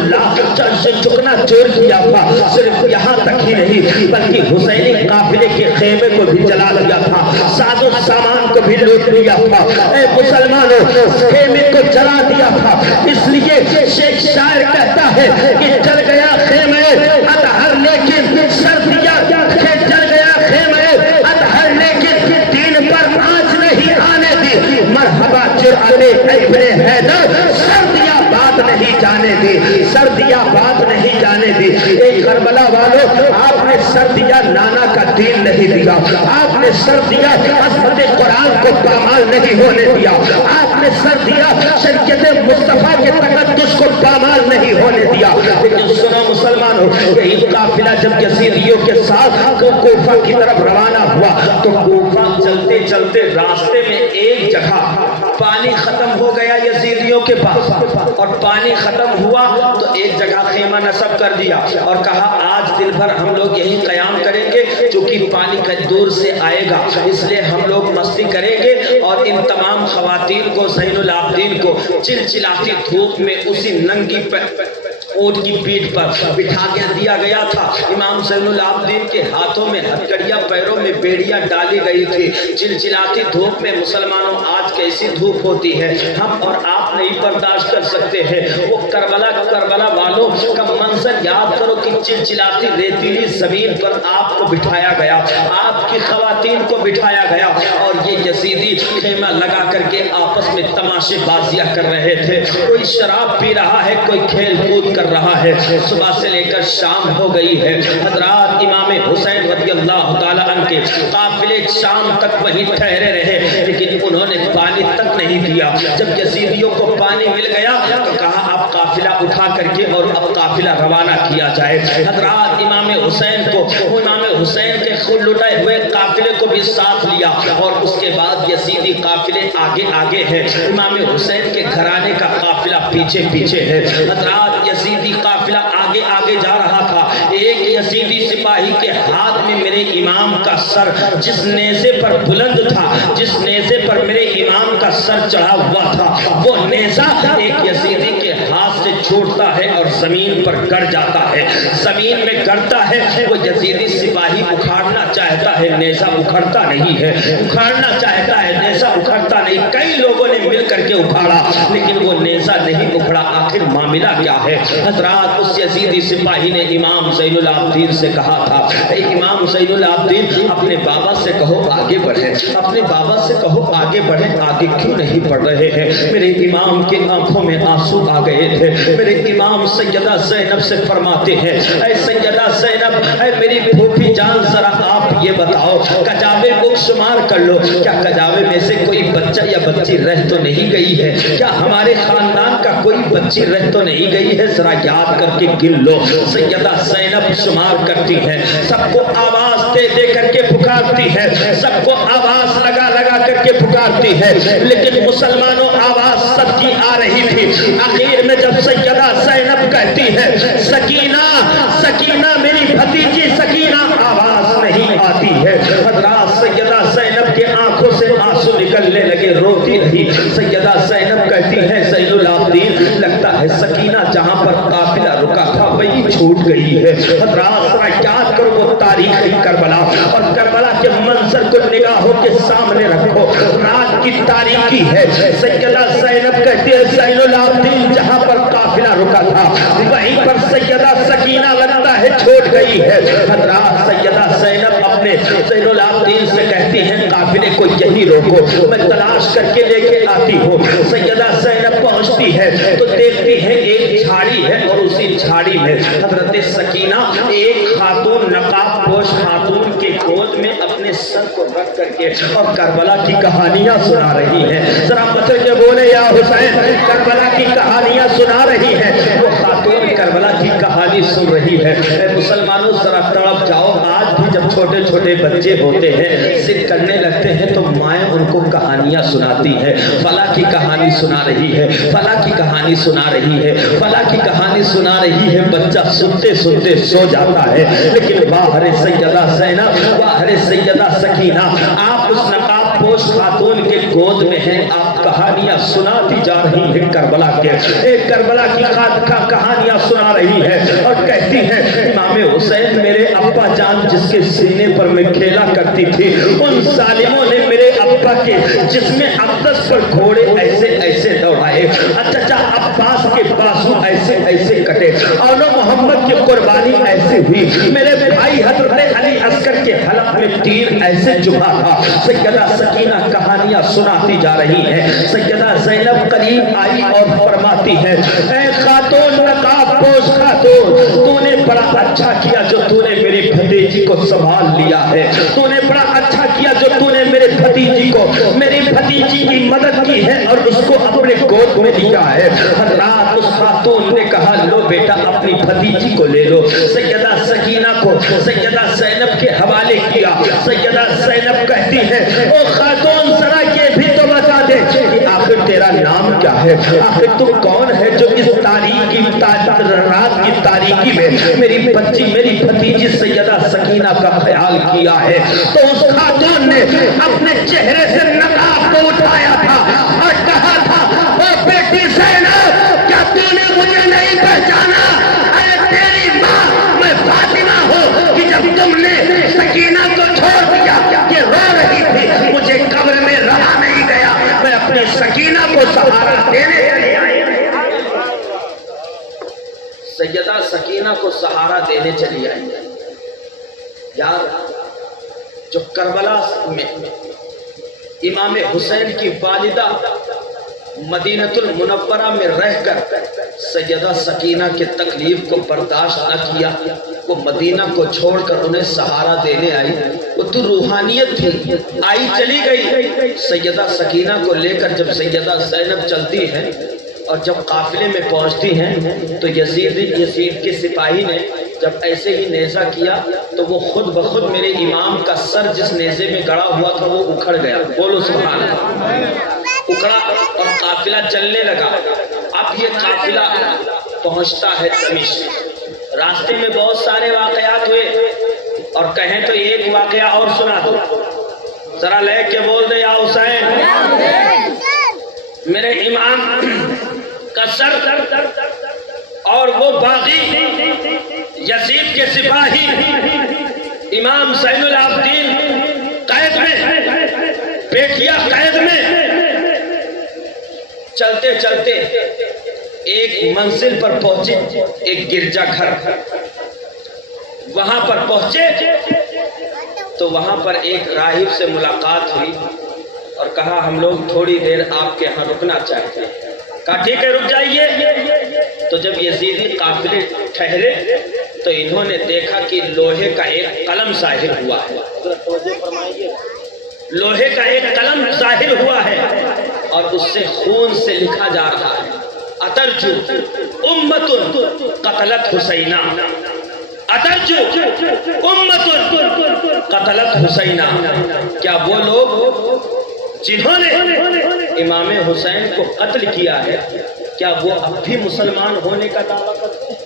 چکنا چور کیا تھا، صرف یہاں تک ہی نہیں بلکہ حسینی قافلے کے خیمے کو بھی جلا دیا تھا، ساز و سامان کو بھی لوٹ لیا تھا۔ اے مسلمانوں، خیمے کو جلا دیا تھا، اس لیے شیخ شاعر کہتا ہے کہ جل گیا خیمے اطہر لیکن سردیاں، جل گیا خیمے اطہر لیکن دین پر آنچ نہیں آنے دی، مرحبا جرأت ابن حیدر، سردیاں بات نہیں جانے دی، سردیاں بات نہیں جانے دی۔ ایک کربلا والوں، آپ نے سردیاں نانا کا دین نہیں دیا، آپ نے سردیاں عظمت قرآن کو پامال نہیں ہونے دیا، آپ نے سردیاں شریعت مصطفیٰ کے تقدس کو پامال نہیں ہونے دیا۔ لیکن سنو مسلمانوں، یہی قافلہ جب یزیدیوں کے ساتھ کوفہ کی طرف روانہ ہوا تو کوفہ چلتے چلتے راستے میں ایک جگہ پانی ختم ہو گیا یزیدیوں کے پاس، اور پانی ختم ہوا تو ایک جگہ خیمہ نصب کر دیا اور کہا آج دن بھر ہم لوگ یہی قیام کریں گے، چونکہ پانی کہیں دور سے آئے گا اس لیے ہم لوگ مستی کریں گے، اور ان تمام خواتین کو زین العابدین کو چلچلاتی دھوپ میں اسی ننگی اونٹ کی پیٹھ پر بٹھا دیا گیا تھا۔ امام زین العابدین کے ہاتھوں میں ہتھکڑیاں، پیروں میں بیڑیاں ڈالی گئی تھی، چلچلاتی دھوپ میں مسلمانوں آج کے کیسی دھوپ ہوتی ہے، ہم اور آپ نہیں برداشت کر سکتے ہیں۔ وہ کربلا والوں کا منظر یاد کرو کہ چلچلاتی ریتیلی زمین پر آپ کو بٹھایا گیا، آپ کی خواتین کو بٹھایا گیا، اور یہ یزیدی خیمہ لگا کر کے آپس میں تماشے بازیاں کر رہے تھے۔ کوئی شراب پی رہا ہے، کوئی کھیل کود کر رہا ہے۔ صبح سے لے کر شام ہو گئی ہے۔ حضرات امام حسین رضی اللہ تعالیٰ عنہ کے قافلے شام تک وہیں ٹھہرے رہے، لیکن انہوں نے پانی تک نہیں دیا۔ جب یزیدیوں کو پانی مل گیا تو کہا اب قافلہ اٹھا کر کے اور اب قافلہ روانہ کیا جائے۔ حضرات امام حسین کے خون لٹائے ہوئے قافلے کو بھی ساتھ لیا، اور اس کے بعد یزیدی قافلے آگے ہیں، امام حسین کے گھرانے کا قافلہ پیچھے پیچھے ہے۔ حضرات یزیدی قافلہ آگے جا رہا تھا، ایک یزیدی سپاہی کے ہاتھ میں میرے امام کا سر، جس نیزے پر بلند تھا، جس نیزے پر میرے امام کا سر چڑھا ہوا تھا، وہ نیزہ ایک یزیدی کے ہاتھ سے چھوٹتا ہے اور زمین پر گڑ جاتا ہے۔ زمین میں گڑتا ہے، وہ یزیدی سپاہی اکھاڑنا چاہتا ہے، نیزہ اکھڑتا نہیں ہے، اکھاڑنا چاہتا ہے، نیزہ اکھڑتا نہیں۔ کئی لوگوں نے مل کر کے اکھاڑا، لیکن وہ نیزہ نہیں اکھڑا۔ آخر معاملہ کیا ہے؟ حضرات اس یزیدی سپاہی نے امام زین العابدین سے کہا تھا، اے امام زین العابدین، اپنے بابا سے کہو آگے بڑھے، اپنے بابا سے کہو آگے بڑھے۔ آگے کیوں نہیں بڑھ رہے ہیں؟ میرے امام کی آنکھوں میں آنسو آ گئے تھے۔ میرے امام سیدہ زینب سے فرماتے ہیں، اے سیدہ زینب، اے میری پھوپھی جان، ذرا آپ یہ بتاؤ، کجاوے کو شمار کر لو، کیا کجاوے میں سے کوئی بچہ یا بچی رہ تو نہیں گئی ہے؟ کیا ہمارے خاندان کا کوئی بچی رہ تو نہیں گئی ہے؟ ذرا یاد کر کے گن لو۔ سیدہ زینب شمار کرتی ہے، سب کو آواز دے کر کے پکارتی ہے، سب کو آواز لگا کر کے پکارتی ہے، لیکن مسلمانوں آواز سب کی آ رہی تھی۔ آخر میں جب سیدہ زینب کہتی ہے سکینہ سکینہ میری بھتیجی سکینہ، آواز نہیں آتی ہے۔ حضرات سیدہ زینب کے آنکھوں سے آنسو نکلنے لگے، روتی رہی۔ سیدہ زینب کہتی ہے زین العابدین، لگتا ہے سکینہ جہاں پر قافلہ رکا تھا وہی چھوٹ گئی ہے۔ حضرات ذرا یاد کرو وہ تاریخ کربلا، اور کربلا کے منظر کو نگاہوں کے سامنے رکھو۔ رات کی تاریکی ہے۔ سیدہ زینب کہتی ہے زین العابدین، جہاں پر قافلہ رکا تھا وہیں پر سیدہ سکینہ لگتا ہے چھوٹ گئی ہے۔ حضرات سیدہ زینب اپنے زین العابدین سے کہتی ہیں قافلے کو یہی روکو، میں تلاش کر کے لے کے آتی ہوں۔ سیدہ زینب پہنچتی ہے تو دیکھتی ہے ایک جھاڑی ہے، اور اسی جھاڑی میں حضرت سکینہ ایک خاتون، نقاب پوش خاتون کے گود میں اپنے سر کو رکھ کر کے اور کربلا کی کہانیاں سنا رہی ہیں۔ ذرا مچل کے بولے یا حسین، کربلا کی کہانیاں سنا رہی ہے۔ وہ خاتون کربلا کی کہانی سن رہی ہے۔ اے مسلمانوں ذرا تڑپ جاؤ، آج بھی جب چھوٹے چھوٹے بچے ہوتے ہیں، ضد کرنے لگتے ہیں تو مائیں ان کو کہانیاں سناتی ہے۔ فلاں کی کہانی سنا رہی ہے، فلاں کی کہانی سنا رہی ہے، فلاں کی کہانی سنا رہی ہے۔ بچہ سنتے سنتے سو جاتا ہے، لیکن باہر سیدہ زینب، باہر سیدہ سکینہ، آپ اس نقاب پوش خاتون کے گود میں ہیں، آپ کہانیاں سناتی جا رہی ہیں کربلا کے۔ ایک کربلا کی کہانیاں سنا رہی ہے اور کہتی ہے امام حسین، میرے ابا جان جس کے سینے پر میں کھیلا کرتی تھی، ان ظالموں نے میرے ابا کے جسم اقدس پر گھوڑے ایسے ایسے دوڑائے، چچا عباس کے بازو ایسے ایسے کٹے، اور محمد کی قربانی ایسے ہوئی، میرے بھائی حضرت علی عسکر کے حلق میں تیر ایسے چبھا تھا۔ سیدہ سکینہ کہانیاں سناتی جا رہی ہے۔ سیدہ زینب قریب آئی اور فرماتی ہے، اے خاتون نقاب پوش خاتون، تو نے بڑا اچھا کیا جو تو نے میری بھتیجی کو سنبھال لیا ہے، تو نے بڑا اچھا کیا جو تو نے میرے بھتیجی کو، میری بھتیجی کی مدد کی ہے اور اس کو اپنے گود میں لیا ہے۔ حضرات اس خاتون نے کہا لو بیٹا اپنی بھتیجی کو لے لو۔ سیدہ سکینہ کو سیدہ زینب کے حوالے کیا۔ سیدہ زینب کہتی ہے او خاتون ذرا یہ بھی تو بتا دے کہ آخر تیرا نام کیا ہے، آخر تو کون ہے جو اس تاریخی رات کی تاریکی میں میری بچی میری بھتیجی سیدہ سکینہ کا خیال کیا ہے۔ تو اس خاتون نے اپنے چہرے سے نقاب کو اٹھایا تھا اور کہا تھا او بیٹی زینب، کیا تو نے مجھے نہیں پہچانا؟ ارے تیری ماں میں فاطمہ ہوں کہ جب تم نے سکینہ کو چھوڑ دیا کہ رو رہی تھی، مجھے قبر میں رہا نہیں گیا، میں اپنے سیدہ سکینہ کو سہارا دینے چلی آئی. یار جو کربلا میں امام حسین کی والدہ مدینہ المنورہ میں رہ کر سیدہ سکینہ کی تکلیف کو برداشت نہ کیا، وہ مدینہ کو چھوڑ کر انہیں سہارا دینے آئی. وہ تو روحانیت تھی، آئی چلی گئی. سیدہ سکینہ کو لے کر جب سیدہ زینب چلتی ہیں اور جب قافلے میں پہنچتی ہیں تو یزید کے سپاہی نے جب ایسے ہی نیزہ کیا تو وہ خود بخود میرے امام کا سر جس نیزے میں گڑا ہوا تھا وہ اکھڑ گیا. بولو سبحان اللہ. اکھڑا اور قافلہ چلنے لگا. اب یہ قافلہ پہنچتا ہے دمشق. راستے میں بہت سارے واقعات ہوئے اور کہیں تو ایک واقعہ اور سنا دو. ذرا لے کے بول دے یا حسین. میرے امام کا سر اور وہ باغی یزید کے سپاہی امام زین العابدین قید میں، بیٹیا قید میں. چلتے چلتے ایک منزل پر پہنچے، ایک گرجا گھر. وہاں پر پہنچے تو وہاں پر ایک راہب سے ملاقات ہوئی اور کہا ہم لوگ تھوڑی دیر آپ کے ہاں رکنا چاہتے ہیں. کہا ٹھیک ہے رک جائیے. تو جب یزیدی قافلے ٹھہرے تو انہوں نے دیکھا کہ لوہے کا ایک قلم ظاہر ہوا ہے. لوہے کا ایک قلم ظاہر ہوا ہے اور اس سے خون سے لکھا جا رہا ہے اترجو امت قتلت حسینہ. اترجو امت قتلت حسینہ. کیا وہ لوگ جنہوں نے امام حسین کو قتل کیا ہے کیا وہ اب بھی مسلمان ہونے کا دعویٰ کرتے ہیں؟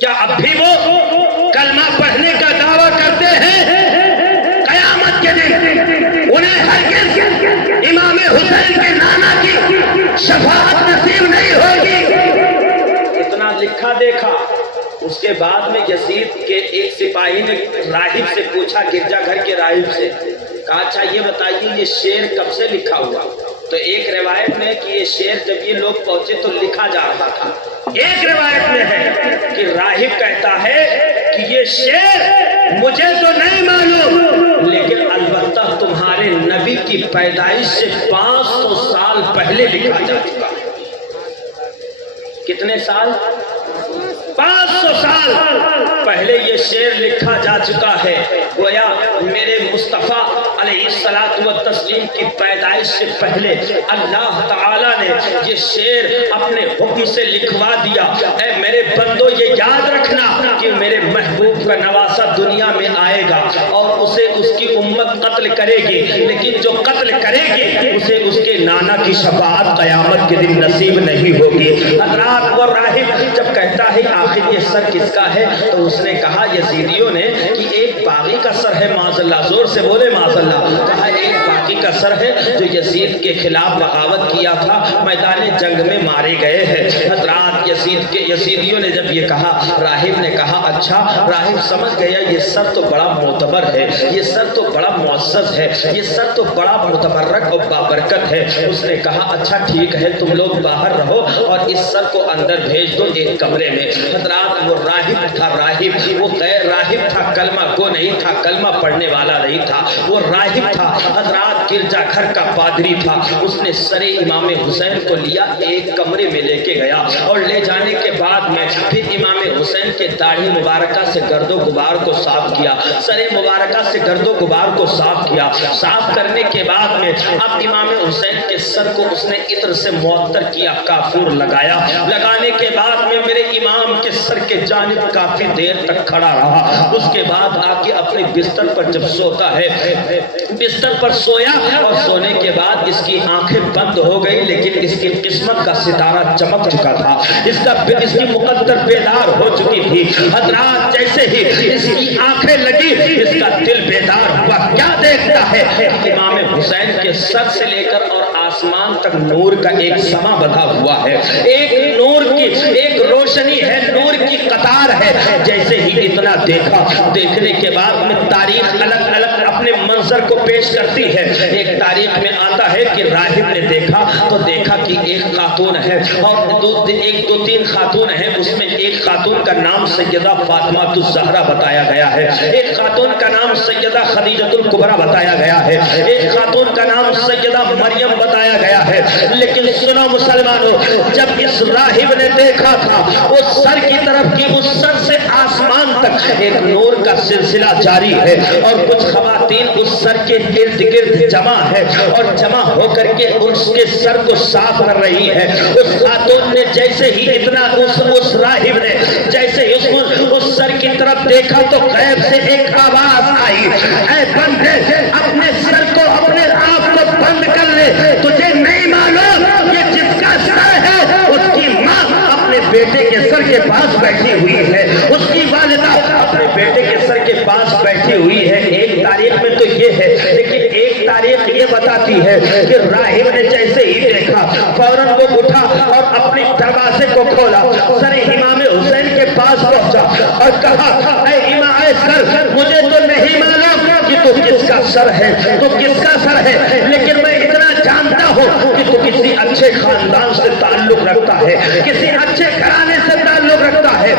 کیا اب بھی وہ کلمہ پڑھنے کا دعویٰ کرتے ہیں؟ قیامت کے دن انہیں ہرگز امام حسین کے نانا کی شفاعت نصیب نہیں ہوگی. اتنا لکھا دیکھا. اس کے بعد میں یزید کے ایک سپاہی نے راہب سے پوچھا، گرجا گھر کے راہب سے کہا اچھا یہ بتائیے یہ شعر کب سے لکھا ہوا؟ تو ایک روایت میں کہ یہ شعر جب یہ لوگ پہنچے تو لکھا جا رہا تھا. ایک روایت میں ہے کہ راہب کہتا ہے کہ یہ شعر مجھے تو نہیں معلوم لیکن البتہ تمہارے نبی کی پیدائش سے 500 سال پہلے لکھا جا چکا. کتنے سال؟ 500 سال پہلے یہ شعر لکھا جا چکا ہے. گویا میرے مصطفیٰ علیہ الصلوۃ والتسلیم کی پیدائش سے پہلے اللہ تعالیٰ نے یہ شعر اپنے حکم سے لکھوا دیا. اے میرے بندو یہ یاد رکھنا کہ میرے محبوب کا نواسہ دنیا میں آئے گا اور اسے اس کی امت قتل کرے گی، لیکن جو قتل کرے گی اسے اس کے نانا کی شفاعت قیامت کے دن نصیب نہیں ہوگی. حضرات وہ راہب جب کہتا ہے آخر یہ سر کس کا ہے تو اس نے کہا یزیدیوں نے کہ ایک باغی کا سر ہے. معاذ اللہ. زور سے بولے معاذ اللہ. کہا ایک باغی کا سر ہے جو یزید کے خلاف بغاوت کیا تھا، میدان جنگ میں مارے گئے ہیں. حضرات یزیدیوں نے جب یہ کہا راہب نے کہا اچھا. راہب سمجھ گیا یہ سر تو بڑا معتبر ہے، یہ سر تو بڑا معزز ہے، یہ سر تو بڑا متبرک اور بابرکت ہے. اس نے کہا اچھا ٹھیک ہے تم لوگ باہر رہو اور اس سر کو اندر بھیج دو ایک کمرے میں. حضرات وہ راہب تھا، راہب وہ غیر راہب تھا، کلمہ گو نہیں تھا، کلمہ پڑھنے والا نہیں تھا، وہ راہب تھا. حضرات گرجا گھر کا پادری تھا. اس نے سر امام حسین کو لیا ایک کمرے میں لے کے گیا اور لے جانے کے بعد میں پھر امام حسین کے داڑھی مبارکہ سے گرد و غبار کو صاف کیا، سر مبارکہ سے گرد و غبار کو صاف کیا. صاف کرنے کے بعد میں اب امام حسین کے سر کو اس نے عطر سے معطر کیا، کافور لگایا. لگانے کے بعد میں میرے امام کے سر کے جانب کافی دیر تک کھڑا رہا. اس کے بعد آ کے اپنے بستر پر جب سوتا ہے، بستر پر سویا اور سونے کے بعد اس کی آنکھیں بند ہو گئی لیکن اس کی قسمت کا ستارہ چمک چکا تھا، اس کی مقدر بیدار ہو چکی تھی. حضرات جیسے ہی اس کی آنکھیں لگی اس کا دل بیدار ہوا. کیا دیکھتا ہے؟ امام حسین کے سر سے لے کر اور آسمان تک نور کا ایک سما بندھا ہوا ہے، ایک نور کی ایک روشنی ہے، نور کی قطار ہے. جیسے ہی اتنا دیکھا, دیکھنے کے بعد میں تاریخ الگ الگ اپنے منظر کو پیش کرتی ہے. ایک تاریخ میں آتا ہے کہ راہب نے دیکھا تو دیکھا کہ ایک خاتون ہے اور ایک دو تین خاتون ہیں. اس میں ایک خاتون کا نام سیدہ فاطمہ الزہرا بتایا گیا ہے, ایک خاتون کا نام سیدہ خدیجۃ الکبریٰ بتایا گیا ہے, ایک خاتون کا نام سیدہ مریم بتایا گیا ہے. لیکن سنو مسلمانوں, جب اس راہب نے دیکھا تھا اس سر کی طرف کی, اس سر سے آسمان تک ایک نور کا سلسلہ جاری ہے اور کچھ خواتین اس سر کے ارد گرد جمع ہے اور جمع ہو کر کے اس کے سر کو صاف کر رہی ہے. اس خاتون نے جیسے ہی اتنا اس راہب نے جیسے ہی اس سر کی طرف دیکھا تو غیب سے ایک آواز آئی, اے بندے اپنے سر کو اپنے آپ کو بند کر لے, تجھے نہیں معلوم یہ جس کا سر ہے اس کی ماں اپنے بیٹے کے سر کے پاس بیٹھی ہوئی ہے, اس کی والدہ اپنے بیٹے کے سر کے پاس بیٹھی ہوئی ہے. ایک تاریخ میں تو یہ ہے, لیکن ایک تاریخ یہ بتاتی ہے کہ راہب نے جیسے ہی دیکھا فوراً وہ اٹھا اور اپنے دروازے کو کھولا, سر امام حسین کے پاس پہنچا اور کہا, اے امام سر مجھے تو نہیں معلوم کہ تو کس کا سر ہے, تو کس کا سر ہے, لیکن میں اتنا جانتا ہوں کہ تو کسی اچھے خاندان سے تعلق رکھتا ہے, کسی اچھے گھرانے سے تعلق رکھتا ہے.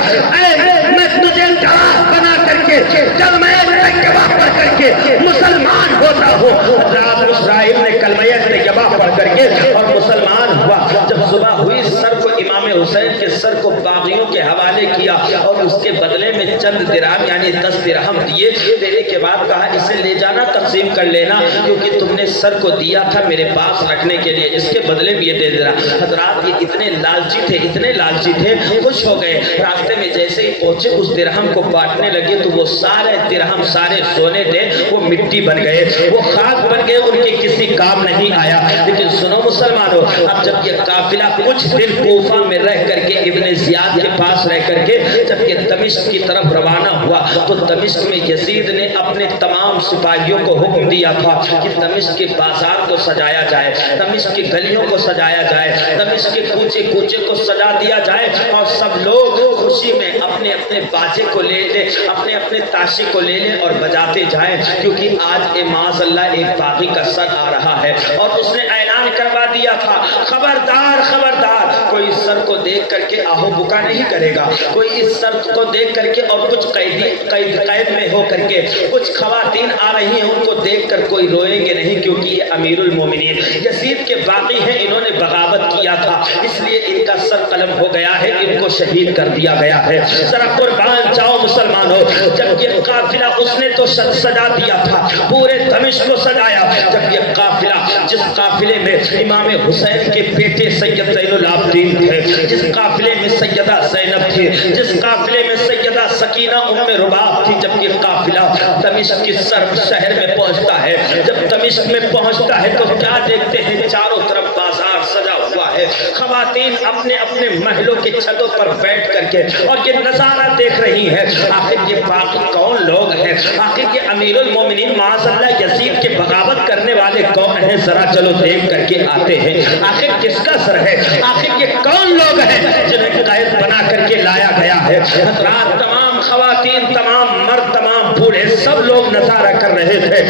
میں تجھے گواہ بنا کر کے جب میں گواہ پڑھ کر کے مسلمان ہوتا ہوں. حضرات اس راہب نے کلمہ طیبہ پڑھ کر کے اور مسلمان ہوا. جب صبح ہوئی سر کو امام حسین کے سر کو باغیوں کے حوالے کیا اور اس کے بدلے میں چند درہم یعنی 10 درہم دیے. دینے کے بعد کہا اسے لے جانا, تقسیم کر لینا, کیونکہ تم نے سر کو دیا تھا میرے پاس رکھنے کے لیے, اس کے بدلے بھی یہ دے دینا. حضرات یہ اتنے لالچی تھے, اتنے لالچی تھے, خوش ہو گئے. راستے میں جیسے ہی پہنچے اس درہم کو بانٹنے لگے تو وہ سارے درہم سارے سونے تھے وہ مٹی بن گئے, وہ خاک بن گئے, ان کے کسی کام نہیں آیا. لیکن سنو مسلمانوں, اب جب یہ قافلہ کچھ دن کوفہ میں رہ کر کے ابن زیاد کے پاس رہ کر کے جب یہ دمشق کی طرف روانہ ہوا تو دمشق میں یزید نے اپنے تمام سپاہیوں کو حکم دیا تھا کہ دمشق کے بازار کو سجایا جائے, دمشق کی گلیوں کو سجایا جائے, دمشق کے کوچے کوچے کو سجا دیا جائے اور سب لوگ خوشی میں اپنے اپنے باجے کو لے لیں, اپنے اپنے تاشی کو لے لیں اور بجاتے جائیں, کیونکہ آج معاذ اللہ ایک باغی کا سر آ رہا ہے. اور اس نے اعلان کروا دیا تھا, خبردار خبردار, کوئی سر کو دیکھ کر کے آہو بکا نہیں کرے گا, کوئی اس سر کو دیکھ کر کے اور کچھ قید میں ہو کر کے کچھ خواتین آ رہی ہیں ان کو دیکھ کر کوئی روئیں گے نہیں, کیونکہ یہ امیر المومنین یزید کے باقی ہیں, انہوں نے بغاوت کیا تھا اس لیے ان کا سر قلم ہو گیا ہے, ان کو شہید کر دیا گیا ہے. ذرا قربان جاؤ مسلمانوں, جب یہ قافلہ اس نے تو سجا دیا تھا, پورے دمشق کو سجایا. جب یہ قافلہ جس قافلے میں امام حسین کے بیٹے سید زین العابدین تھے, جس قافلے میں سیدہ زینب تھی, جس قافلے میں سیدہ سکینہ ام رباب تھی, جب یہ قافلہ دمشق کی سرب شہر میں پہنچتا ہے, جب دمشق میں پہنچتا ہے تو کیا دیکھتے ہیں, چاروں طرف بازار سجا ہوا ہے, خواتین اپنے اپنے محلوں کے چھتوں پر بیٹھ کر کے اور یہ نظارہ دیکھ رہی ہے. آخر یہ باقی کون لوگ ہیں, آخر یہ امیر المومنین معاذ اللہ یزید کے بغاوت کرنے والے کون ہیں, ذرا چلو دیکھ کر کے آتے ہیں. آخر کس کا سر ہے, آخر یہ کون لوگ ہیں جنہیں قائد بنا کر کے لایا گیا ہے. حضرات تمام خواتین, تمام مرد, تمام بوڑھے سب لوگ نظارہ کر رہے تھے,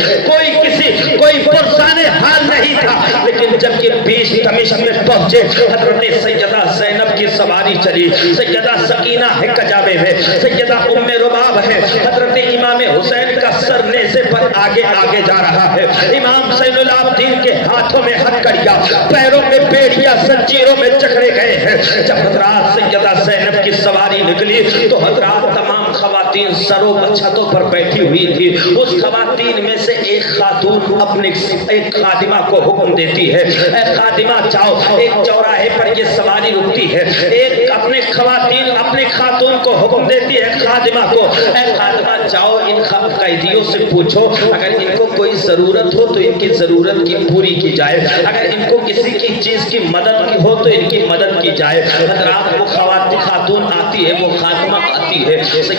کوئی پرسان حال نہیں تھا. لیکن جب یہ بیچ دمشق میں پہنچے, حضرت سیدہ زینب کی سواری چلی, سیدہ سکینہ ہے کجاوے میں, سیدہ ام رباب ہے, حضرت امام حسین کا سر نیزے پر آگے آگے جا رہا ہے, امام زین العابدین کے ہاتھوں میں ہتھکڑیاں, پیروں میں بیڑیاں زنجیروں میں جکڑے گئے ہیں. جب حضرات سیدہ زینب کی سواری نکلی تو حضرات تمام خواتین سروں پر چھتوں پر بیٹھی ہوئی تھی. اس خواتین میں سے ایک خاتون اپنے ایک خادمہ کو حکم دیتی ہے, اے خادمہ جاؤ, ایک چوراہے پر یہ سواری رکتی ہے, ایک اپنے خواتین اپنے خاتون کو حکم دیتی ہے خادمہ کو, اے خادمہ جاؤ ان قیدیوں سے پوچھو اگر ان کو کوئی ضرورت ہو تو ان کی ضرورت کی پوری کی جائے, اگر ان کو کسی کی چیز کی مدد کی ہو تو ان کی مدد کی جائے. حضرات وہ خاتون آتی ہے, وہ خاتمہ آتی ہے,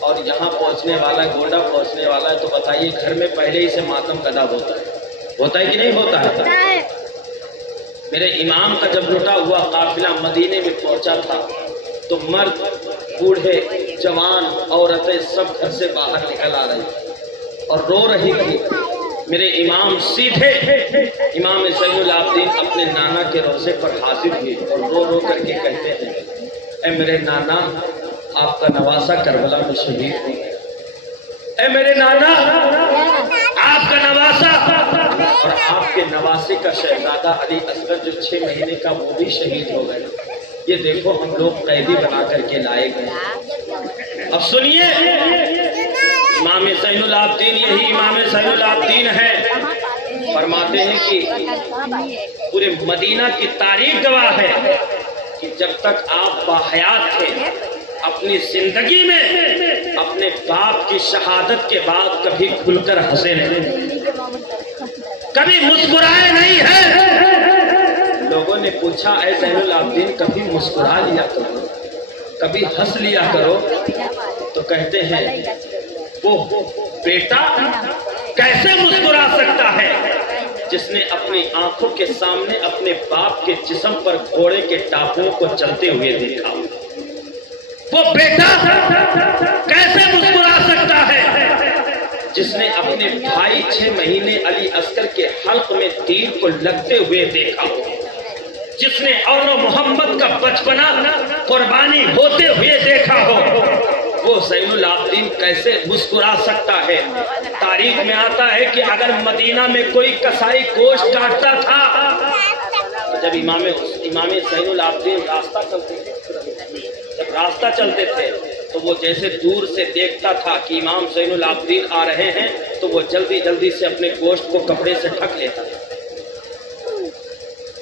اور یہاں پہنچنے والا ہے، گونڈا پہنچنے والا ہے، تو بتائیے گھر میں پہلے ہی سے ماتم کدا ہوتا ہے کہ نہیں ہوتا ہے؟ میرے امام کا جب لٹا ہوا قافلہ مدینے میں پہنچا تھا تو مرد، بوڑھے، جوان، عورتیں سب گھر سے باہر نکل آ رہی اور رو رہی تھی۔ میرے امام سیدھے امام زین العابدین اپنے نانا کے روضے پر حاضر ہوئے اور رو رو کر کے کہتے ہیں، اے میرے نانا، آپ کا نواسا کربلا میں شہید ہو گیا۔ اے میرے نانا، آپ کا نواسا اور آپ کے نواسے کا شہزادہ علی اصغر جو 6 مہینے کا، وہ بھی شہید ہو گئے۔ یہ دیکھو ہم لوگ قیدی بنا کر کے لائے گئے۔ اب سنیے، امام زین العابدین، یہی امام زین العابدین ہے، فرماتے ہیں کہ پورے مدینہ کی تاریخ گواہ ہے کہ جب تک آپ باحیات تھے اپنی زندگی میں اپنے باپ کی شہادت کے بعد کبھی کھل کر ہنسے نہیں، کبھی مسکرائے نہیں ہیں۔ لوگوں نے پوچھا، اے زین العابدین کبھی مسکرا لیا کرو، کبھی ہنس لیا کرو، تو کہتے ہیں وہ بیٹا کیسے مسکرا سکتا ہے جس نے اپنی آنکھوں کے سامنے اپنے باپ کے جسم پر گھوڑے کے ٹاپوں کو چلتے ہوئے دیکھا؟ وہ بیٹا کیسے مسکرا سکتا ہے جس نے اپنے بھائی 6 مہینے علی اصغر کے حلق میں تیر کو لگتے ہوئے دیکھا، جس نے اور محمد کا بچپنا قربانی ہوتے ہوئے دیکھا ہو؟ وہ زین العابدین کیسے مسکرا سکتا ہے؟ تاریخ میں آتا ہے کہ اگر مدینہ میں کوئی کسائی گوشت کاٹتا تھا تو جب امام زین العابدین راستہ چلتے تھے تو وہ جیسے دور سے دیکھتا تھا کہ امام زین العابدین آ رہے ہیں تو وہ جلدی جلدی سے اپنے گوشت کو کپڑے سے ڈھک لیتا تھا،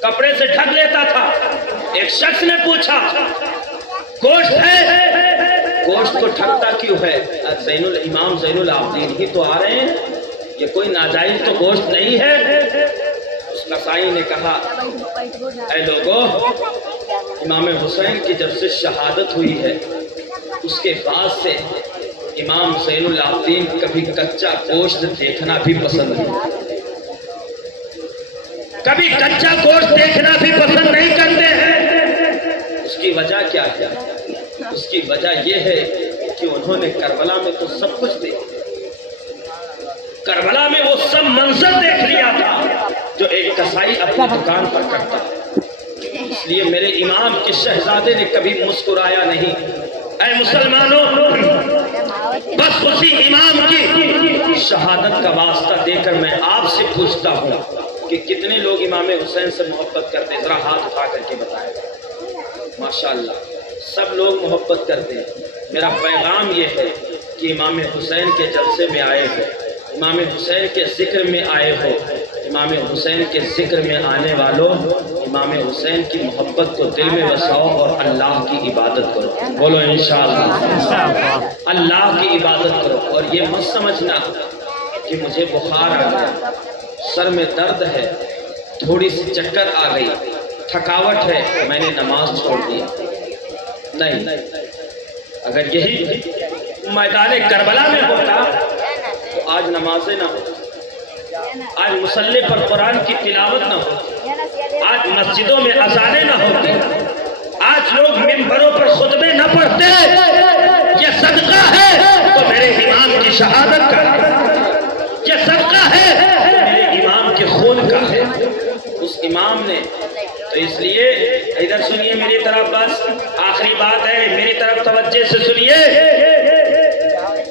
کپڑے سے ڈھک لیتا تھا۔ ایک شخص نے پوچھا، گوشت ہے؟ گوشت کو ڈھکتا کیوں ہے؟ امام زین العابدین ہی تو آ رہے ہیں، یہ کوئی ناجائز تو گوشت نہیں ہے۔ اس قصائی نے کہا، اے لوگو، امام حسین کی جب سے شہادت ہوئی ہے اس کے بعد سے امام زین العابدین کبھی کچا گوشت دیکھنا بھی پسند نہیں، کبھی کچا گوشت دیکھنا بھی پسند نہیں کرتے ہیں۔ اس کی وجہ کیا ہے؟ اس کی وجہ یہ ہے کہ انہوں نے کربلا میں تو سب کچھ دیکھا، کربلا میں وہ سب منظر دیکھ لیا تھا جو ایک کسائی اپنی دکان پر کرتا ہے۔ اس لیے میرے امام کے شہزادے نے کبھی مسکرایا نہیں۔ اے مسلمانوں، بس اسی امام کی شہادت کا واسطہ دے کر میں آپ سے پوچھتا ہوں کہ کتنے لوگ امام حسین سے محبت کرتے ہیں؟ ذرا ہاتھ اٹھا کر کے بتائیں۔ ماشاءاللہ سب لوگ محبت کرتے ہیں۔ میرا پیغام یہ ہے کہ امام حسین کے جلسے میں آئے ہو، امام حسین کے ذکر میں آئے ہو، امام حسین کے ذکر میں آنے والوں، امام حسین کی محبت کو دل میں بساؤ اور اللہ کی عبادت کرو۔ بولو انشاءاللہ، اللہ کی عبادت کرو۔ اور یہ مت سمجھنا کہ مجھے بخار آ گیا، سر میں درد ہے، تھوڑی سی چکر آ گئی، تھکاوٹ ہے، میں نے نماز چھوڑ دی۔ نہیں، اگر یہی میدان کربلا میں ہوتا تو آج نمازیں نہ ہوتی، آج مصلی پر قرآن کی تلاوت نہ ہوتی، آج مسجدوں میں اذانیں نہ ہوتی، آج لوگ منبروں پر خطبے نہ پڑھتے۔ یہ صدقہ ہے تو میرے امام کی شہادت کا، یہ صدقہ ہے تو میرے امام کے خون کا ہے۔ اس امام نے تو اس لیے ادھر سنیے میری طرف، بس آخری بات ہے، میری طرف توجہ سے سنیے،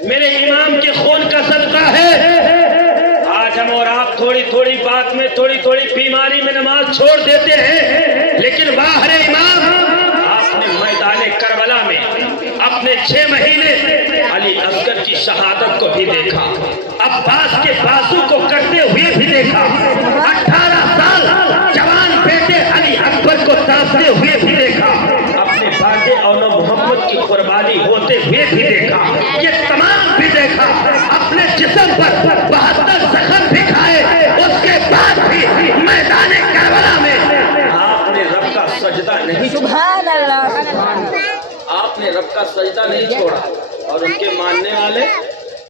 میرے امام کے خون کا صدقہ ہے۔ آج ہم اور آپ تھوڑی تھوڑی بات میں، تھوڑی تھوڑی بیماری میں نماز چھوڑ دیتے ہیں، لیکن باہر امام آپ نے میدان کربلا میں اپنے 6 مہینے علی اصغر کی شہادت کو بھی دیکھا، عباس کے بازو کو کٹتے ہوئے بھی دیکھا، 18 سال جوان بیٹے علی اکبر کو تاپتے ہوئے بھی دیکھا، اپنے باغے اور محمد کی قربانی ہوتے ہوئے بھی دیکھا، یہ تمام بھی دیکھا، اپنے جسم پر 72 زخم بھی کھائے، اس کے بعد بھی میدان کربلا میں آپ نے رب کا سجدہ نہیں چھوڑا، سبحان اللہ، آپ نے رب کا سجدہ نہیں چھوڑا۔ اور ان کے ماننے والے